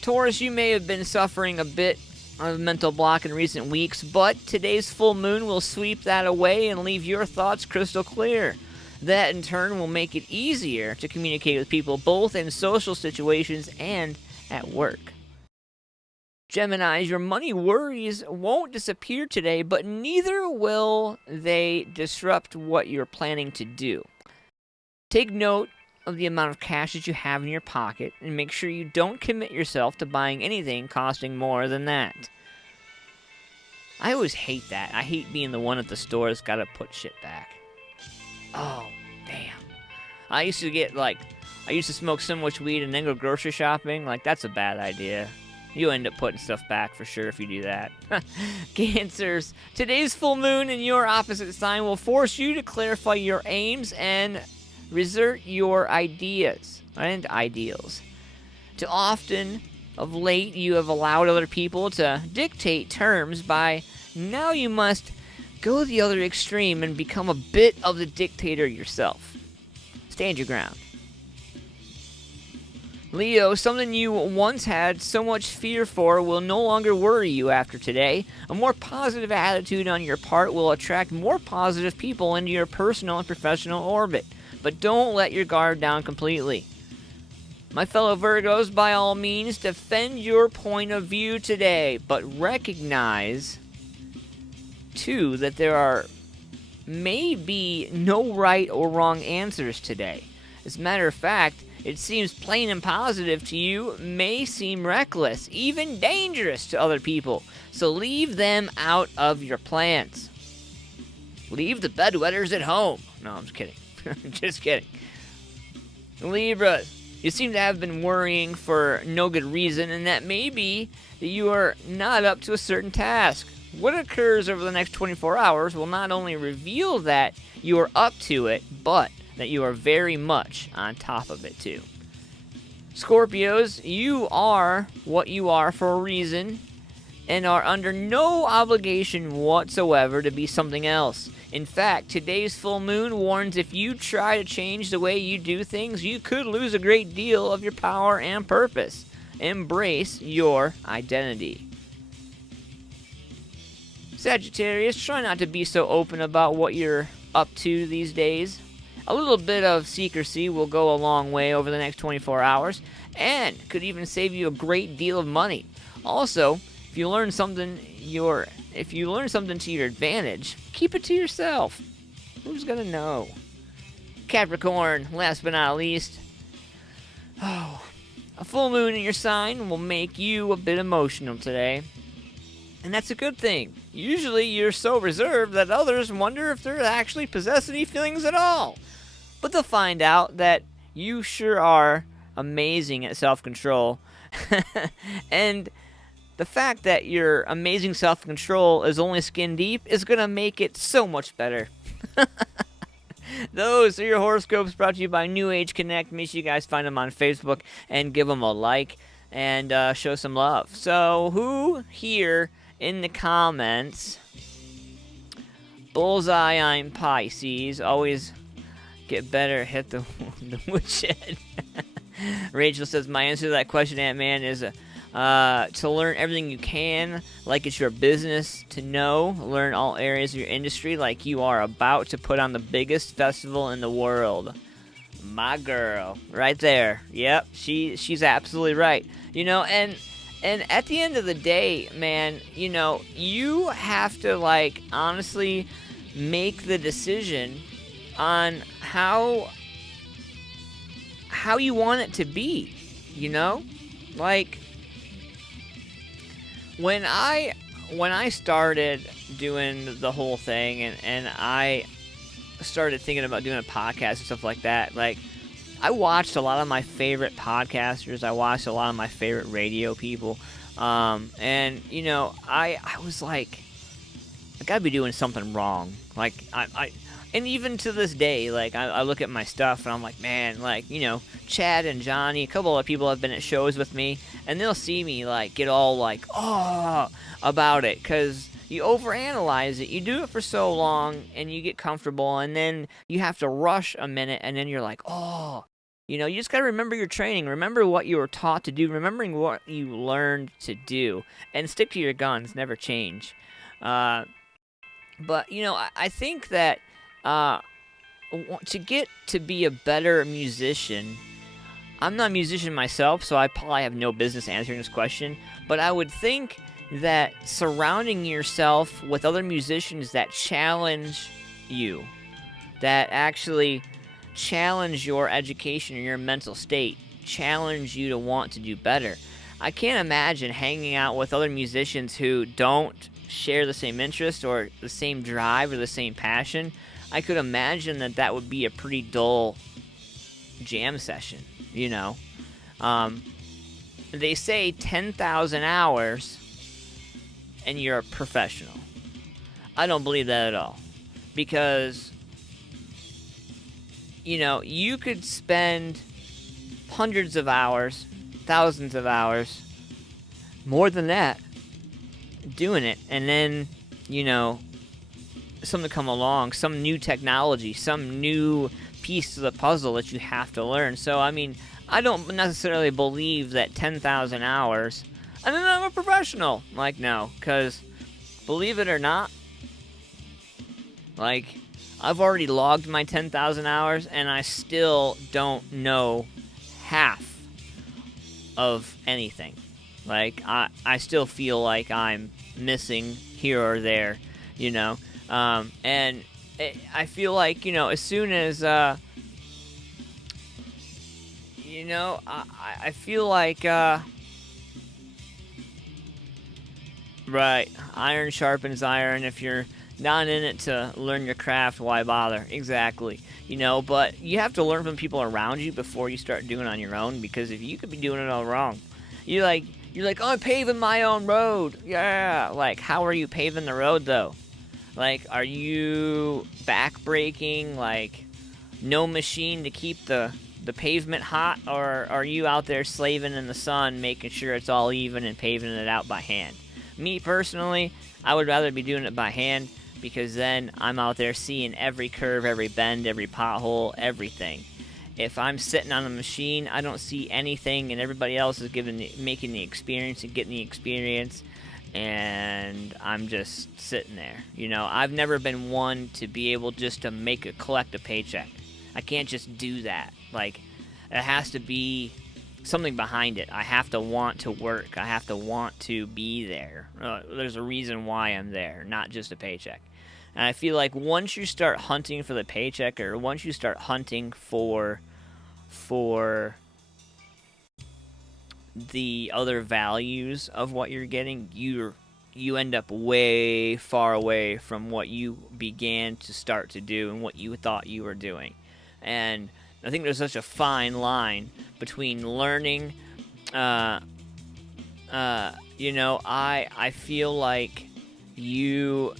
Taurus, you may have been suffering a bit of a mental block in recent weeks, but today's full moon will sweep that away and leave your thoughts crystal clear. That, in turn, will make it easier to communicate with people both in social situations and at work. Gemini, your money worries won't disappear today, but neither will they disrupt what you're planning to do. Take note of the amount of cash that you have in your pocket and make sure you don't commit yourself to buying anything costing more than that. I always hate that. I hate being the one at the store that's got to put shit back. Oh, damn. I used to smoke so much weed and then go grocery shopping. That's a bad idea. You end up putting stuff back for sure if you do that. Cancers, today's full moon in your opposite sign will force you to clarify your aims and reassert your ideas and ideals. Too often of late, you have allowed other people to dictate terms by now you must go the other extreme and become a bit of the dictator yourself. Stand your ground. Leo, something you once had so much fear for will no longer worry you after today. A more positive attitude on your part will attract more positive people into your personal and professional orbit. But don't let your guard down completely. My fellow Virgos, by all means, defend your point of view today, but recognize, too, that there may be no right or wrong answers today. As a matter of fact, it seems plain and positive to you, may seem reckless, even dangerous to other people. So leave them out of your plans. Leave the bedwetters at home. No, I'm just kidding. Just kidding. Libra, you seem to have been worrying for no good reason, and that may be that you are not up to a certain task. What occurs over the next 24 hours will not only reveal that you are up to it, but that you are very much on top of it too. Scorpios, you are what you are for a reason and are under no obligation whatsoever to be something else. In fact, today's full moon warns if you try to change the way you do things, you could lose a great deal of your power and purpose. Embrace your identity. Sagittarius, try not to be so open about what you're up to these days. A little bit of secrecy will go a long way over the next 24 hours and could even save you a great deal of money. Also, if you learn something to your advantage, keep it to yourself. Who's gonna know? Capricorn, last but not least. Oh, a full moon in your sign will make you a bit emotional today. And that's a good thing. Usually you're so reserved that others wonder if they actually possess any feelings at all. But they'll find out that you sure are amazing at self-control. And the fact that your amazing self-control is only skin deep is going to make it so much better. Those are your horoscopes brought to you by New Age Connect. Make sure you guys find them on Facebook and give them a like and show some love. So who here in the comments? Bullseye, I'm Pisces. Always get better, hit the woodshed. Rachel says, my answer to that question, Ant-Man, is to learn everything you can, like it's your business to know. Learn all areas of your industry like you are about to put on the biggest festival in the world. My girl, right there. Yep, she's absolutely right. You know, and at the end of the day, man, you know, you have to, like, honestly make the decision on how you want it to be, you know? Like, when I started doing the whole thing and I started thinking about doing a podcast and stuff like that, like, I watched a lot of my favorite podcasters. I watched a lot of my favorite radio people. And, you know, I was like, I gotta be doing something wrong. Like, and even to this day, like, I look at my stuff and I'm like, man, like, you know, Chad and Johnny, a couple of people have been at shows with me, and they'll see me, like, get all, like, oh, about it, because you overanalyze it. You do it for so long, and you get comfortable, and then you have to rush a minute, and then you're like, oh, you know, you just got to remember your training, remember what you were taught to do, remembering what you learned to do, and stick to your guns, never change. But, you know, I think that to get to be a better musician, I'm not a musician myself, so I probably have no business answering this question, but I would think that surrounding yourself with other musicians that challenge you, that actually challenge your education or your mental state, challenge you to want to do better. I can't imagine hanging out with other musicians who don't share the same interest or the same drive or the same passion. I could imagine that would be a pretty dull jam session, you know. They say 10,000 hours and you're a professional. I don't believe that at all. Because, you know, you could spend hundreds of hours, thousands of hours, more than that, doing it, and then, you know, something come along, some new technology, some new piece to the puzzle that you have to learn. So, I mean, I don't necessarily believe that 10,000 hours, and then I'm a professional. Like, no, because, believe it or not, like, I've already logged my 10,000 hours, and I still don't know half of anything. Like, I still feel like I'm missing here or there, you know. And I feel like, you know, as soon as, you know, I feel like, right, iron sharpens iron. If you're not in it to learn your craft, why bother? Exactly. You know, but you have to learn from people around you before you start doing it on your own, because if you could be doing it all wrong, you're like, oh, I'm paving my own road. Yeah. Like, how are you paving the road, though? Like, are you back-breaking, like, no machine to keep the pavement hot? Or are you out there slaving in the sun, making sure it's all even and paving it out by hand? Me, personally, I would rather be doing it by hand, because then I'm out there seeing every curve, every bend, every pothole, everything. If I'm sitting on a machine, I don't see anything, and everybody else is making the experience and getting the experience. and I'm just sitting there. You know, I've never been one to be able just to collect a paycheck. I can't just do that. Like, it has to be something behind it. I have to want to work. I have to want to be there. There's a reason why I'm there, not just a paycheck. And I feel like once you start hunting for the paycheck, or once you start hunting for the other values of what you're getting, you end up way far away from what you began to start to do and what you thought you were doing. And I think there's such a fine line between learning, I feel like you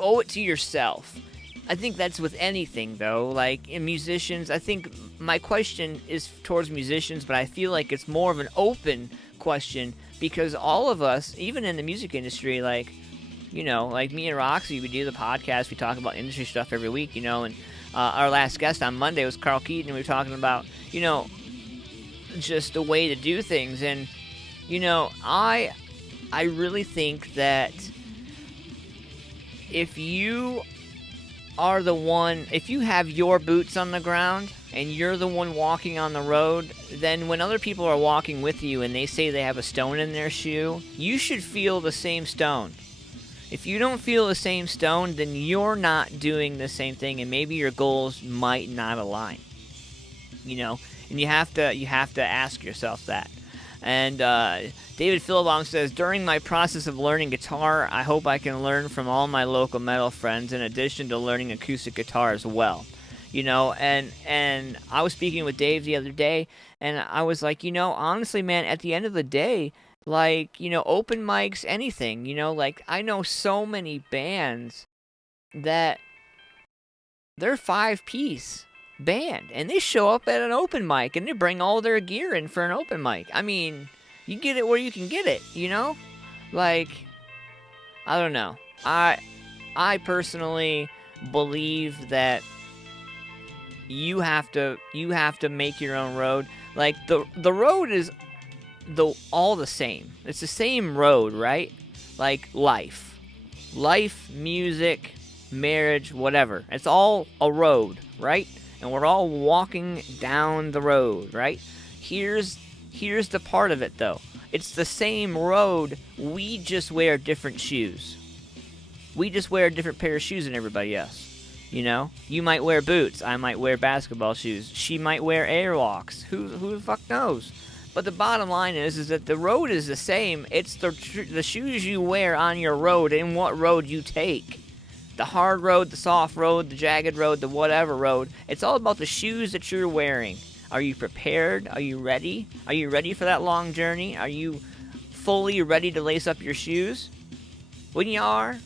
owe it to yourself. I think that's with anything, though. Like, in musicians, I think my question is towards musicians, but I feel like it's more of an open question, because all of us, even in the music industry, like, like me and Roxy, we do the podcast, we talk about industry stuff every week, and our last guest on Monday was Carl Keaton, and we were talking about, just the way to do things. And, I really think that if you are the one, if you have your boots on the ground and you're the one walking on the road, then when other people are walking with you and they say they have a stone in their shoe, you should feel the same stone. If you don't feel the same stone, then you're not doing the same thing, and maybe your goals might not align. And you have to ask yourself that. And David Philbaum says, during my process of learning guitar, I hope I can learn from all my local metal friends in addition to learning acoustic guitar as well. And I was speaking with Dave the other day, and I was like, honestly, man, at the end of the day, like, open mics, anything, like, I know so many bands that they're 5-piece band, and they show up at an open mic, and they bring all their gear in for an open mic. I mean, you get it where you can get it, Like, I don't know. I personally believe that you have to make your own road. Like, the road is all the same. It's the same road, right? Like life, music, marriage, whatever. It's all a road, right? And we're all walking down the road, right? Here's the part of it, though. It's the same road. We just wear different shoes. We just wear a different pair of shoes than everybody else. You might wear boots. I might wear basketball shoes. She might wear Airwalks. Who the fuck knows? But the bottom line is that the road is the same. It's the shoes you wear on your road and what road you take. The hard road, the soft road, the jagged road, the whatever road. It's all about the shoes that you're wearing. Are you prepared? Are you ready? Are you ready for that long journey? Are you fully ready to lace up your shoes? When you are,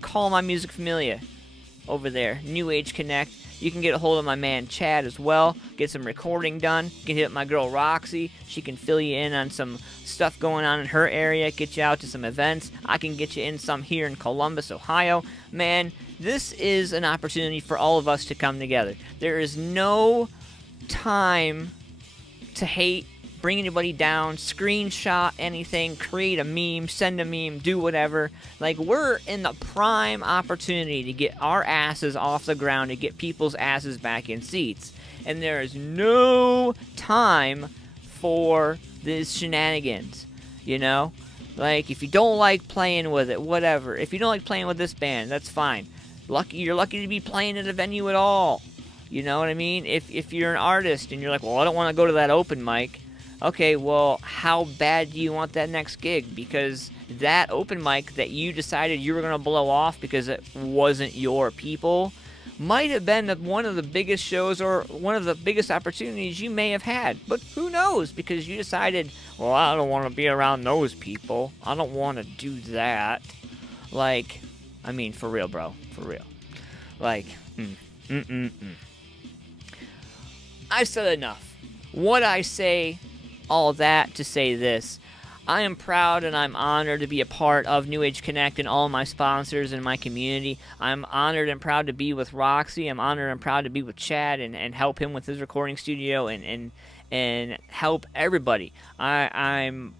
call my MusicFamilia over there, New Age Connect. You can get a hold of my man Chad as well, get some recording done. You can hit up my girl Roxy. She can fill you in on some stuff going on in her area, get you out to some events. I can get you in some here in Columbus, Ohio. Man, this is an opportunity for all of us to come together. There is no time to hate, bring anybody down, screenshot anything, create a meme, send a meme, do whatever. Like, we're in the prime opportunity to get our asses off the ground, to get people's asses back in seats. And there is no time for these shenanigans, Like, if you don't like playing with it, whatever. If you don't like playing with this band, that's fine. You're lucky to be playing at a venue at all. You know what I mean? If you're an artist and you're like, well, I don't want to go to that open mic. Okay, well, how bad do you want that next gig? Because that open mic that you decided you were going to blow off because it wasn't your people might have been one of the biggest shows or one of the biggest opportunities you may have had. But who knows? Because you decided, well, I don't want to be around those people. I don't want to do that. Like, I mean, for real, bro. For real. Like, I've said enough. What I say... all that to say this. I am proud and I'm honored to be a part of New Age Connect and all my sponsors and my community. I'm honored and proud to be with Roxy. I'm honored and proud to be with Chad and help him with his recording studio and help everybody. I'm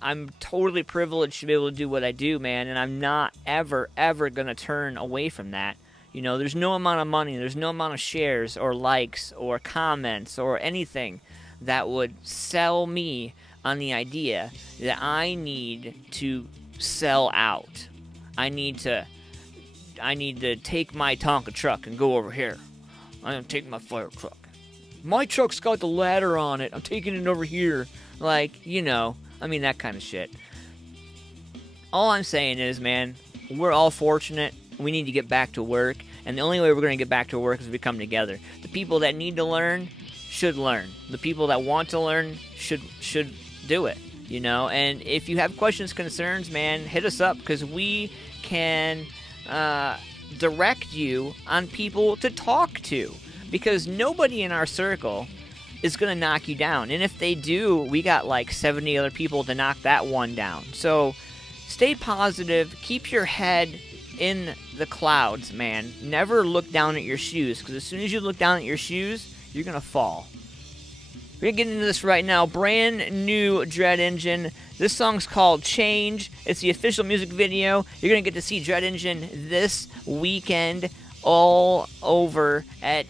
I'm totally privileged to be able to do what I do, man, and I'm not ever gonna turn away from that. You know, there's no amount of money, there's no amount of shares or likes or comments or anything that would sell me on the idea that I need to sell out. I need to take my Tonka truck and go over here. I'm gonna take my fire truck. My truck's got the ladder on it. I'm taking it over here. Like, you know, I mean, that kind of shit. All I'm saying is, man, we're all fortunate. We need to get back to work. And the only way we're going to get back to work is if we come together. The people that need to learn should learn. The people that want to learn should do it, you know? And if you have questions, concerns, man, hit us up, because we can direct you on people to talk to. Because nobody in our circle is going to knock you down. And if they do, we got like 70 other people to knock that one down. So stay positive. Keep your head in the clouds, man. Never look down at your shoes, because as soon as you look down at your shoes, you're going to fall. We're going to get into this right now. Brand new Dread Engine. This song's called Change. It's the official music video. You're going to get to see Dread Engine this weekend all over at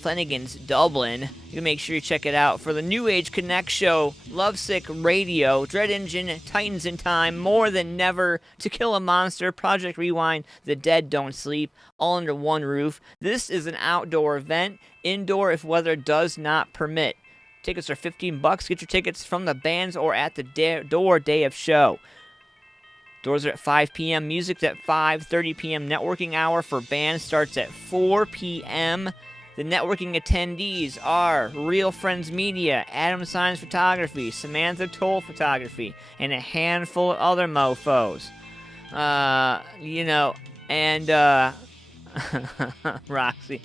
Flanagan's Dublin. You can make sure you check it out. For the New Age Connect show, Lovesick Radio, Dread Engine, Titans in Time, More Than Never, To Kill a Monster, Project Rewind, The Dead Don't Sleep, all under one roof. This is an outdoor event, indoor if weather does not permit. Tickets are $15. Get your tickets from the bands or at the door day of show. Doors are at 5 p.m. Music's at 5:30 p.m. Networking hour for bands starts at 4 p.m. The networking attendees are Real Friends Media, Adam Signs Photography, Samantha Toll Photography, and a handful of other mofos. You know, and, Roxy.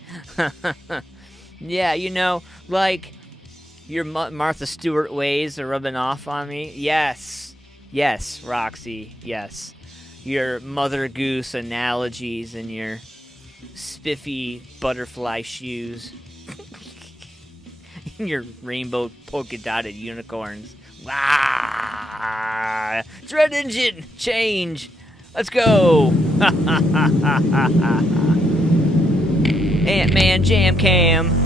Yeah, you know, like, your Martha Stewart ways are rubbing off on me. Yes, Roxy, yes. Your Mother Goose analogies and your spiffy butterfly shoes. Your rainbow polka dotted unicorns. Ah, Dread Engine, change. Let's go. Ant-Man Jam Cam.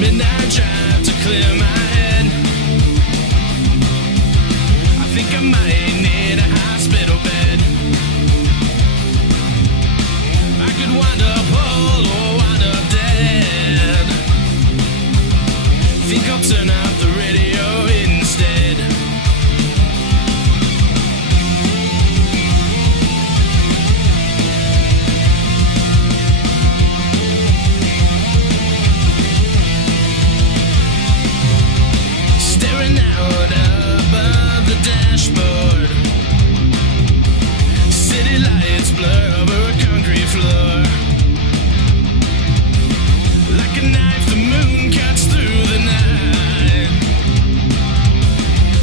midnight drive to clear my head. I think I might need a hospital bed. I could wind up whole or wind up dead. Think I'll turn out the radio instead. Staring out above the dashboard, city lights blur over a concrete floor. Like a knife, the moon cuts through the night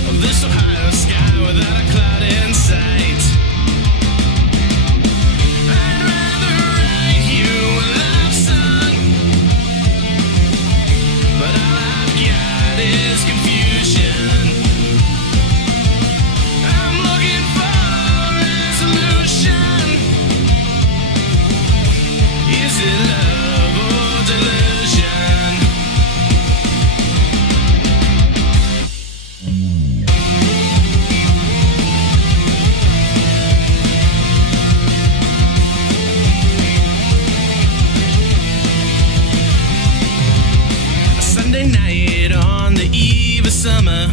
of this Ohio sky without a cloud in sight. I'd rather write you a love song, but all I've got is confusion. I'm looking for resolution. Is it love or delusion? A Sunday night on the eve of summer.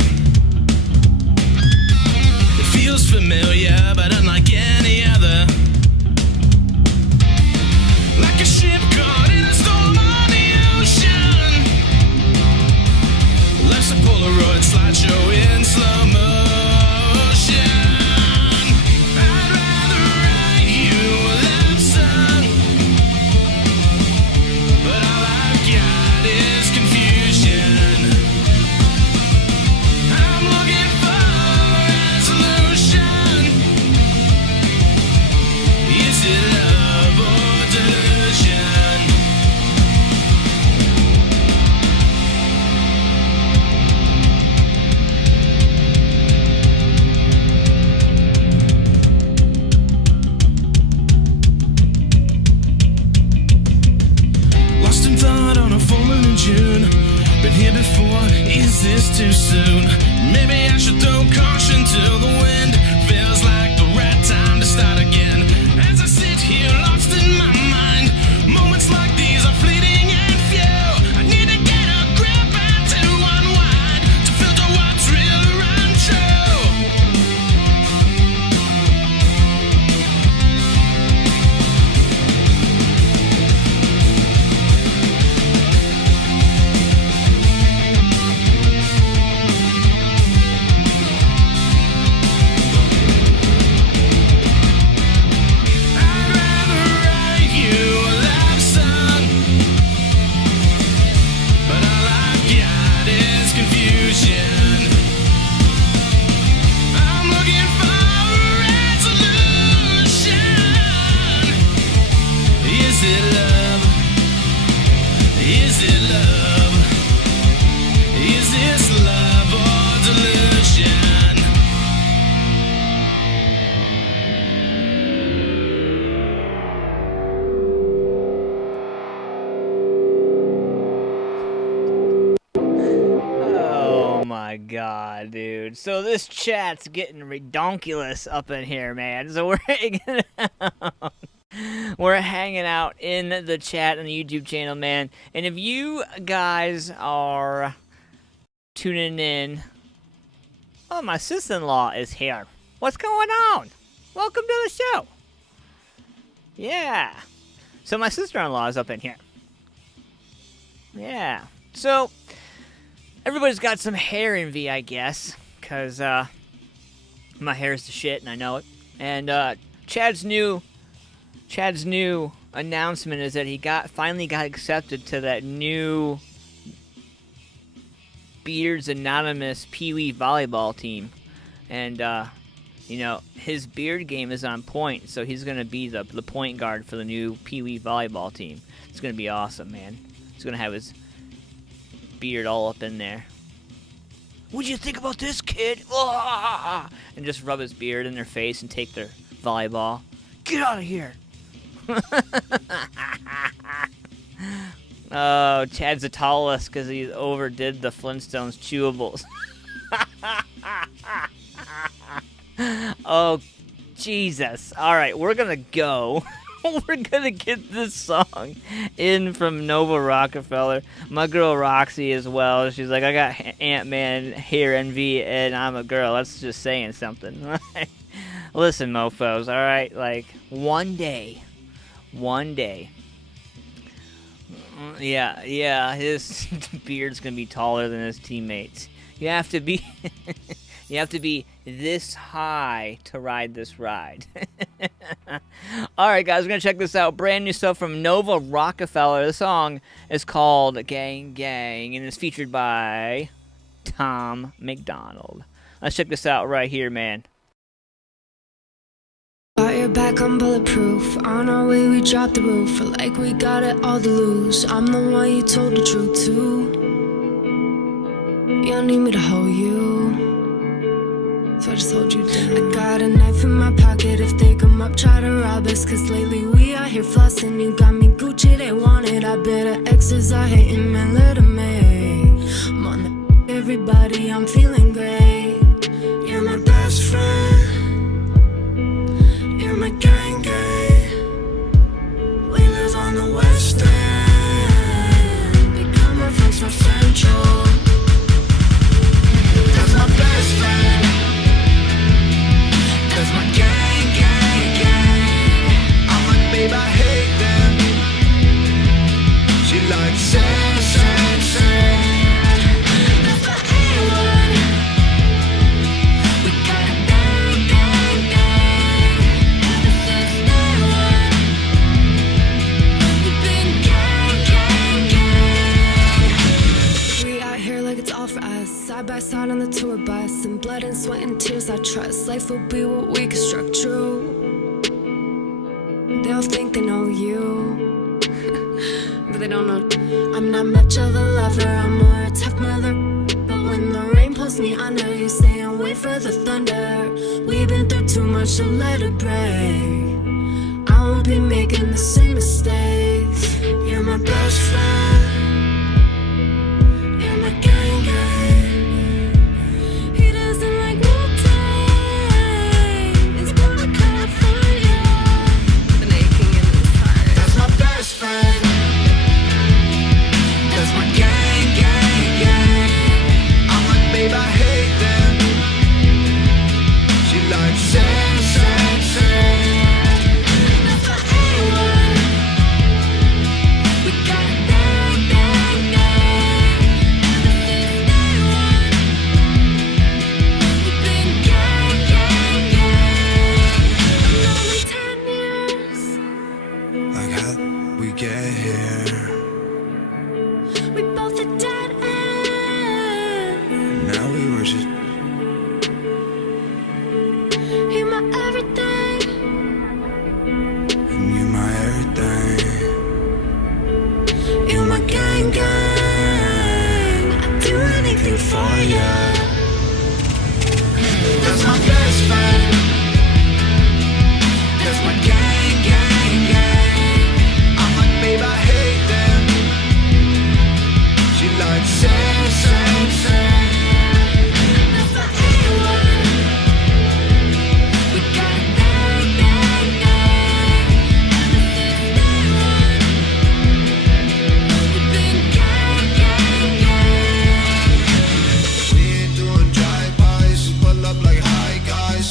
It feels familiar, but unlike any other. Like a ship caught in a storm on the ocean. Life's a Polaroid slideshow in slow motion. I'd rather write you a love song, but all I've got is confusion. I'm looking for resolution. Is it love or delusion? Lost in thought on a full moon in June. Been here before, is this too soon? Maybe I should throw caution to the wind. Feels like the right time to start again. As I sit here lost in my mind, moments like these are fleeting and few. I need to get a grip and to unwind, to filter what's real or untrue. I'd rather write you a love song, but all I've got is confusion. I'm looking for resolution. Is it love? Is it love? Is this love or delusion? Oh my god, dude. So this chat's getting redonkulous up in here, man. So we're hanging out. We're hanging out in the chat on the YouTube channel, man. And if you guys are tuning in, oh, my sister-in-law is here. What's going on? Welcome to the show. Yeah. So my sister-in-law is up in here. Yeah. So everybody's got some hair envy, I guess, because my hair is the shit, and I know it. And Chad's new announcement is that he finally got accepted to that new Beards Anonymous Pee Wee volleyball team, and you know, his beard game is on point, so he's gonna be the point guard for the new Pee Wee volleyball team. It's gonna be awesome, man. He's gonna have his beard all up in there. What'd you think about this, kid? And just rub his beard in their face and take their volleyball. Get out of here. Oh, Oh, Chad's the tallest because he overdid the Flintstones chewables. Oh, Jesus. All right, we're going to go. We're going to get this song in from Nova Rockefeller. My girl Roxy as well. She's like, I got Ant-Man hair envy and I'm a girl. That's just saying something. Listen, mofos, all right? Like, one day. Yeah, his beard's going to be taller than his teammates. You have to be... You have to be this high to ride this ride. Alright, guys, we're going to check this out. Brand new stuff from Nova Rockefeller. The song is called Gang Gang, and it's featured by Tom McDonald. Let's check this out right here, man. Got your back, I'm bulletproof. On our way, we dropped the roof. Like we got it all to lose. I'm the one you told the truth to. You don't need me to hold you, so I just hold you down. I got a knife in my pocket. If they come up, try to rob us. Cause lately we out here flossing. You got me Gucci, they want it. I bet our exes are hating, man, let them make. I'm on the everybody, I'm feeling great. You're my best friend. You're my gang gang. We live on the west end. Become our friends from Central. That's my best friend. That's my gang, gang, gang. I'm like, babe, I hate them. She like, same, same, same. That's my A1. We got a gang, gang, gang. Ever since day one, we've been gang, gang, gang. We out here like it's all for us. Side by side on the tour bus. And blood and sweat and tears I trust. Life will be what we construct true. They all think they know you, but they don't know. I'm not much of a lover, I'm more a tough mother. But when the rain pulls me under, you say and wait for the thunder. We've been through too much, so let it break. I won't be making the same mistakes. You're my best friend. You're my gang gang. He doesn't like Wu-Tang. It's Border California. The aching in his heart. That's my best friend. That's my gang, gang, gang. I'm like, babe, I hate them. She like, same, same, same. That's my A1. We got a gang, gang, gang. Ever since day one, we've been gang, gang, gang. Another 10 years. Like how we get here. We both at dead ends. Now we were just You're my everything. and you my everything. You're my gang gang. I'd do anything for ya. That's my best friend. That's my gang, gang, gang. I'm like, babe, I hate them. She like, same, same, same. That's my A1. We got a gang gang gang. Ever since day one, we've been gang gang gang. We ain't doing drive-bys, pull up like hi guys.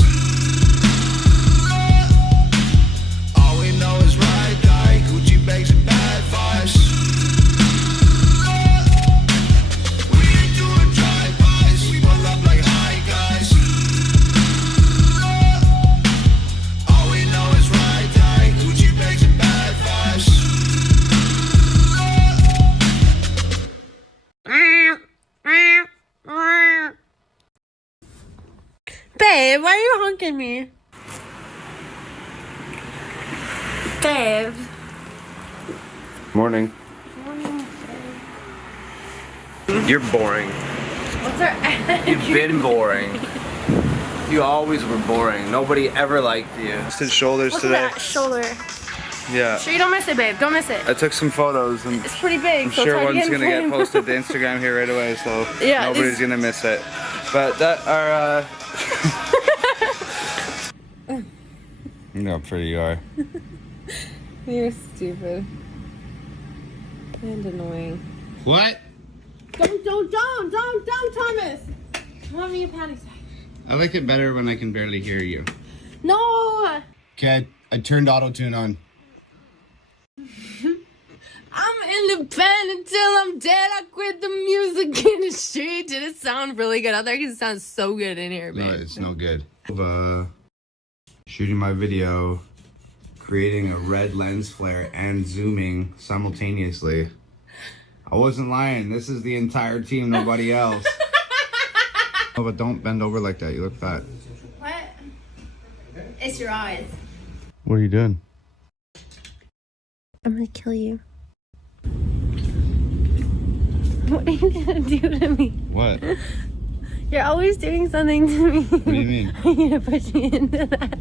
All we know is ride die, Gucci bags and bad vibes. We ain't doing drive-bys, pull up like hi guys. All we know is ride die, Gucci bags and bad vibes. Babe, why are you honking me? Babe. Morning. You're boring. What's our You've been boring. You always were boring. Nobody ever liked you. Just his shoulders Look at that shoulder. Yeah. Sure you don't miss it, babe. Don't miss it. I took some photos and It's pretty big, I'm so sure it's hard to one's get in gonna get frame. posted to Instagram here right away, so Yeah, nobody's gonna miss it. But that are you know how pretty you are. You're stupid. And annoying. What? Don't, Thomas! Want me a patty sack? I like it better when I can barely hear you. No! Okay, I turned auto-tune on. I'm independent till I'm dead. I quit the music industry. Did it sound really good out there? Because it sounds so good in here, babe. No, it's no good. Shooting my video, creating a red lens flare, and zooming simultaneously. I wasn't lying. This is the entire team, nobody else. Oh, but don't bend over like that. You look fat. What? It's your eyes. What are you doing? I'm gonna kill you. What are you gonna do to me? What? You're always doing something to me. What do you mean? Are you gonna push me into that?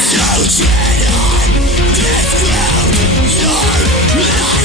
So tread on this ground, your life.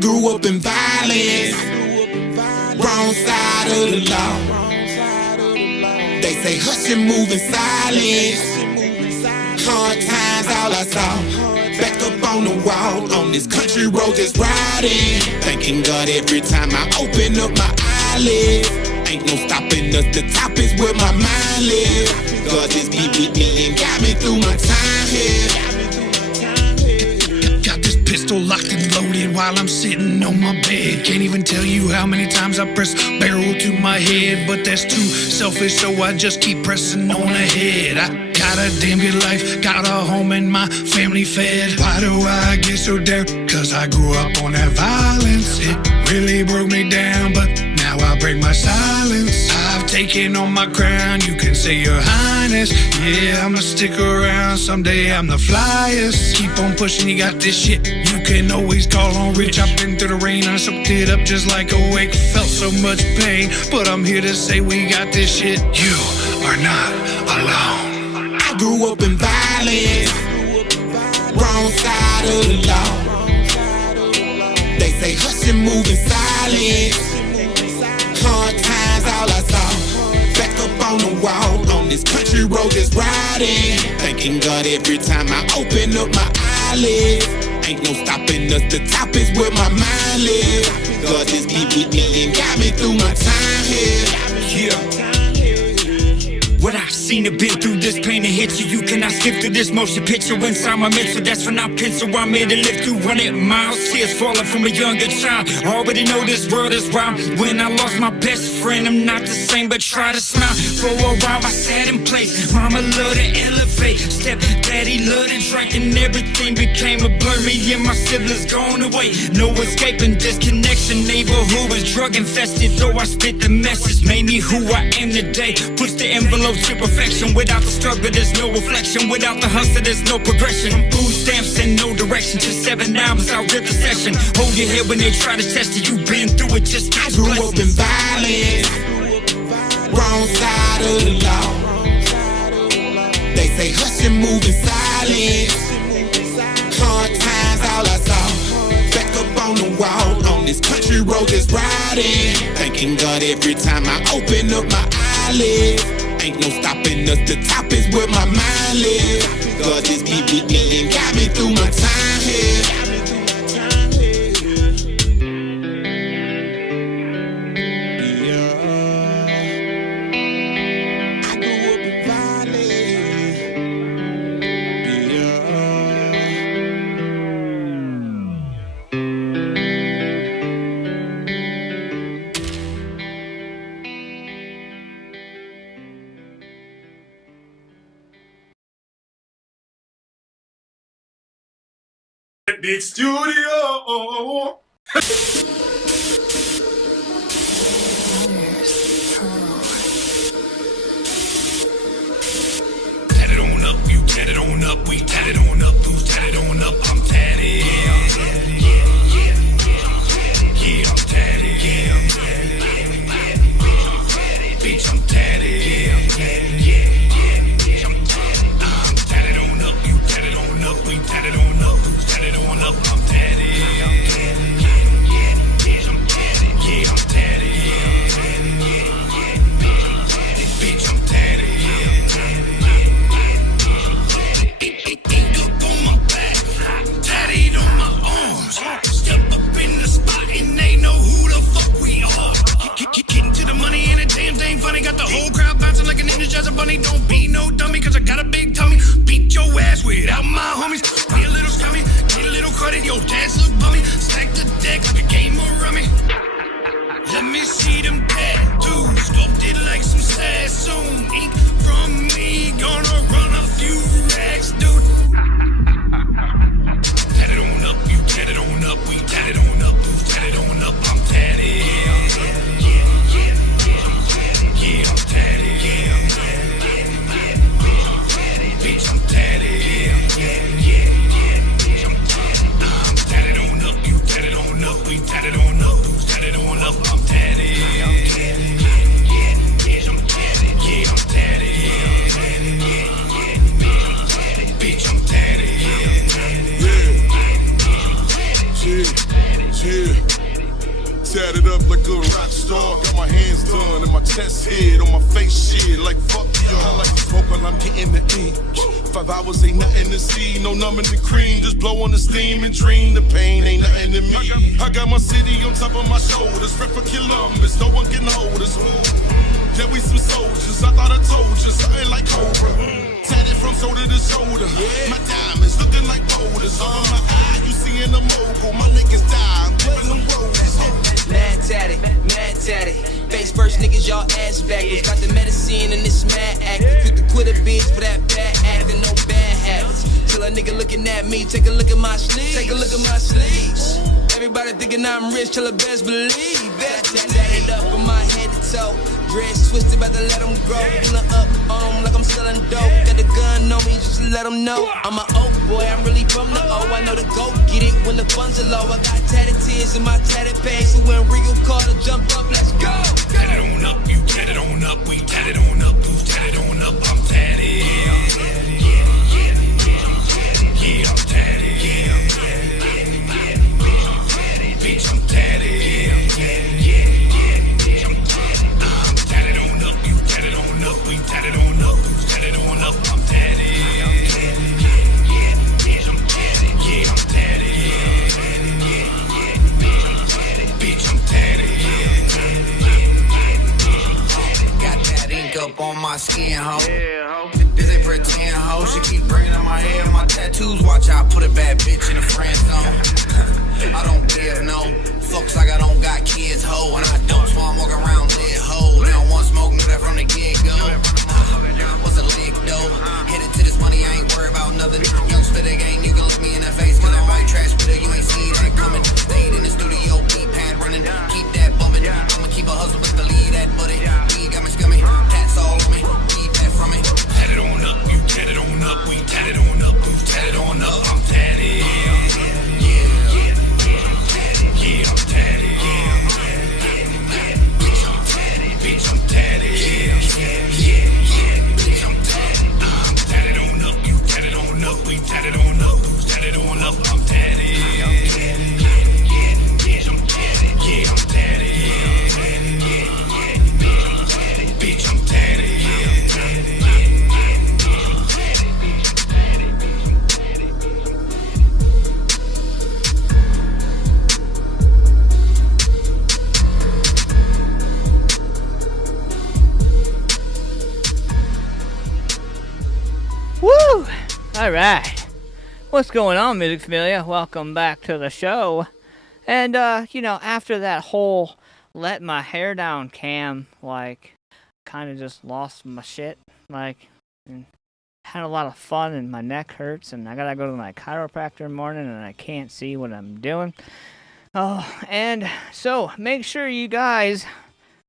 grew up in violence, wrong side of the law. They say hush and move in silence. Hard times, all I saw. Back up on the wall, on this country road just riding. Thanking God every time I open up my eyelids. Ain't no stopping us, the top is where my mind lives. God just be with me and got me through my time here. Got this pistol locked and loaded while I'm sitting on my bed. Can't even tell you how many times I press barrel to my head, but that's too selfish, so I just keep pressing on ahead. I got a damn good life, got a home and my family fed. Why do I get so down? Cause I grew up on that violence. It really broke me down, but now I break my silence. I've taken on my crown, you can say your highness. Yeah, I'ma stick around, someday I'm the flyest. Keep on pushing, you got this shit, you can always call on Rich. I've been through the rain, I soaked it up just like a wake. Felt so much pain, but I'm here to say we got this shit. You are not alone. I grew up in violence, wrong side of the law. They say hush and move in silence. Hard times, all I saw. Back up on the wall, on this country road just riding. Thanking God every time I open up my eyelids. Ain't no stopping us, the top is where my mind lives. God just be with me and got me through my time here. Yeah. What I've seen and been through, this pain to hit you. You cannot skip through this motion picture inside my mental. That's when I pencil, I'm here to live through 100 miles. Tears falling from a younger child. Already know this world is wild. When I lost my best friend, I'm not the same, but try to smile. For a while I sat in place. Mama loved to elevate. Step daddy loved to drink, and everything became a blur. Me and my siblings gone away. No escaping disconnection. Neighborhood was drug infested. Though I spit the message, made me who I am today. Push the envelope to perfection. Without the struggle, there's no reflection. Without the hustle, there's no progression. Food stamps and no direction. Just 7 hours, I'll rip the session. Hold your head when they try to test you. You've been through it, just I grew up in violence, wrong side of the law. They say hush and move in silence. Hard times, all I saw. Back up on the wall, on this country road just riding. Thanking God every time I open up my eyelids. Ain't no stopping us, the top is where my mind lives. God just be with me and got me through my time here. Big studio. Tat it on up, you tat it on up, we tat it on up, who's tat it on up, I'm tatted. Yeah, I'm tatted. Yeah, I'm tatted. Yeah, I'm tatted. Bitch, I'm tatted. Yeah, I'm tatted. I'm tatted on up, you tat it on up, we tat it on up, who's tat it on up, I'm tatted. Yeah, I'm tatted. Bitch, I'm tatted. Ink up on my back, tatted on my arms. Step up in the spot and they know who the fuck we are. Getting to the money and the damn thing funny. Got the whole crowd bouncing like an Energizer bunny. Don't be no dummy, cause I got a big tummy. Beat your ass without my homies. Be a little scummy, get a little credit. Yo, dance look bummy. Stack the deck like a game of rummy. Let me see them tattoos, sculpted like some Sassoon. Ink from me, gonna run a few racks, dude. Tat it on up, you tat it on up, we tat it on up, who's tat it on up, I'm tatted. Yeah, I'm tatted. Yeah, I'm tatted. Bitch, I'm tatted. I'm tatted on up, you tatted on up, we tatted on up, who's tatted on up, I'm tatted. Yeah, I'm tatted. Yeah, I'm tatted. Bitch, I'm tatted. Yeah. Tatted up like a rock star, got my hands done and my chest hid on my face shit like fuck y'all. I like to smoke while I'm getting the ink. 5 hours ain't nothing to see, no numbing the cream, just blow on the steam and dream. The pain ain't nothing to me. I got my city on top of my shoulders, rep for Columbus, no one can hold us. Yeah, we some soldiers, I thought I told you, something like Cobra. Tatted from shoulder to shoulder, my diamonds looking like boulders. On my eye, you seeing a mogul, my niggas die, I'm playing them roses. Mad tatted, mad tatted. Face first, niggas, y'all ass backwards. Got the medicine and this mad active. You can quit a bitch for that bad acting, no bad habits. Till a nigga looking at me, take a look at my sleeves. Take a look at my sleeves. Everybody thinking I'm rich, till the best believe. Tatted up from my head to toe. Dreads twisted, about to let them grow. Pulling up on 'em like I'm selling dope. Got the gun on me, just let them know. I'm an oak boy, I'm really from the O. I know the go get it when the funds are low. I got tatted tears in my tatted page. So when Regal Carter jump up, let's go. Tatted on up, you tatted on up, we tatted on up, who's tatted on up, I'm tatted. Yeah, I'm tatted. Yeah, I'm tatted. Bitch, I'm tatted. I'm tatted on up, you tatted on up, we tatted on up, who's tatted on up, I'm tatted. Yeah, I'm tatted. Bitch, I'm tatted. Got that ink up on my skin, ho. This ain't pretend, ho. She keep bringing up my hair, my tattoos. Watch out, put a bad bitch in the friend zone. I don't give no fucks like I don't got kids, ho. And I don't, so I'm walking around lit, ho. They don't want smoke, knew that from the get-go. What's a lick, though? Headed to this money, I ain't worried about nothing. Young spitter gang, you can look me in the face, cause I'm white trash spitter, you ain't see that coming. Stayed in the studio, beat pad running, keep that bumping. I'ma keep a hustle, but to lead that buddy. We got me scummy, tats all on me, weed back from me. Tatted on up, you tatted on up, we tatted on up, who's tatted on up, I'm tatted. Bitch, I'm tatted. I'm tatted on up, you tatted on up, we tatted on up, who's tatted on up, I'm tatted. Yeah, I'm tatted. Bitch, I'm tatted. Woo! Alright. What's going on, MusicFamilia? Welcome back to the show. And, after that whole let my hair down cam, kind of just lost my shit. And had a lot of fun, and my neck hurts, and I gotta go to my chiropractor in the morning, and I can't see what I'm doing. Oh, and so make sure you guys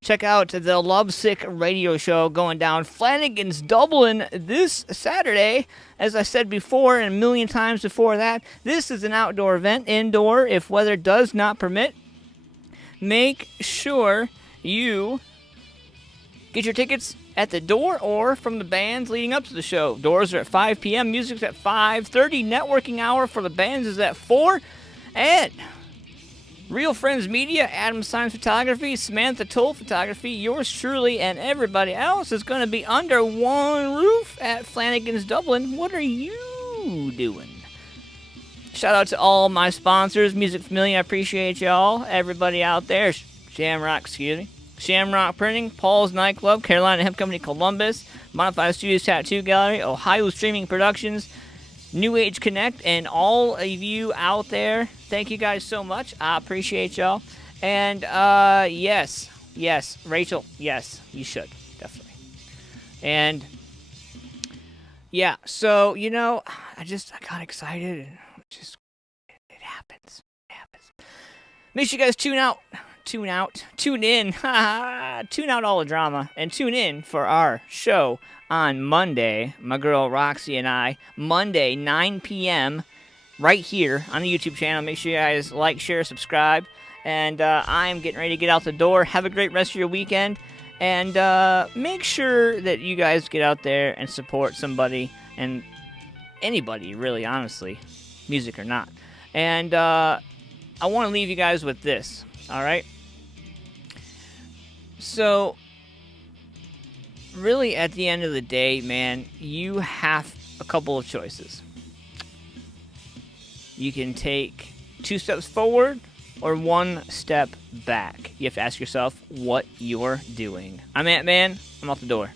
check out the Lovesick radio show going down Flanagan's Dublin this Saturday. As I said before and a million times before that, this is an outdoor event, indoor if weather does not permit. Make sure you get your tickets at the door or from the bands leading up to the show. Doors are at 5 p.m., music's at 5:30, networking hour for the bands is at 4, and Real Friends Media, Adam Science Photography, Samantha Toll Photography, yours truly, and everybody else is going to be under one roof at Flanagan's Dublin. What are you doing? Shout out to all my sponsors, MusicFamilia, I appreciate y'all. Everybody out there, Shamrock Printing, Paul's Nightclub, Carolina Hemp Company, Columbus, Modified Studios Tattoo Gallery, Ohio Streaming Productions, New Age Connect, and all of you out there, thank you guys so much. I appreciate y'all. And, yes, Rachel, yes, you should, definitely. And, yeah, so, I got excited, and it happens. Make sure you guys tune in, tune out all the drama, and tune in for our show on Monday, my girl Roxy and I, Monday, 9 p.m., right here on the YouTube channel. Make sure you guys like, share, subscribe, and I'm getting ready to get out the door. Have a great rest of your weekend, and make sure that you guys get out there and support somebody, and anybody, really, honestly, music or not. And I want to leave you guys with this, all right? So, really, at the end of the day, man, you have a couple of choices. You can take 2 steps forward or 1 step back. You have to ask yourself what you're doing. I'm Ant-Man. I'm out the door.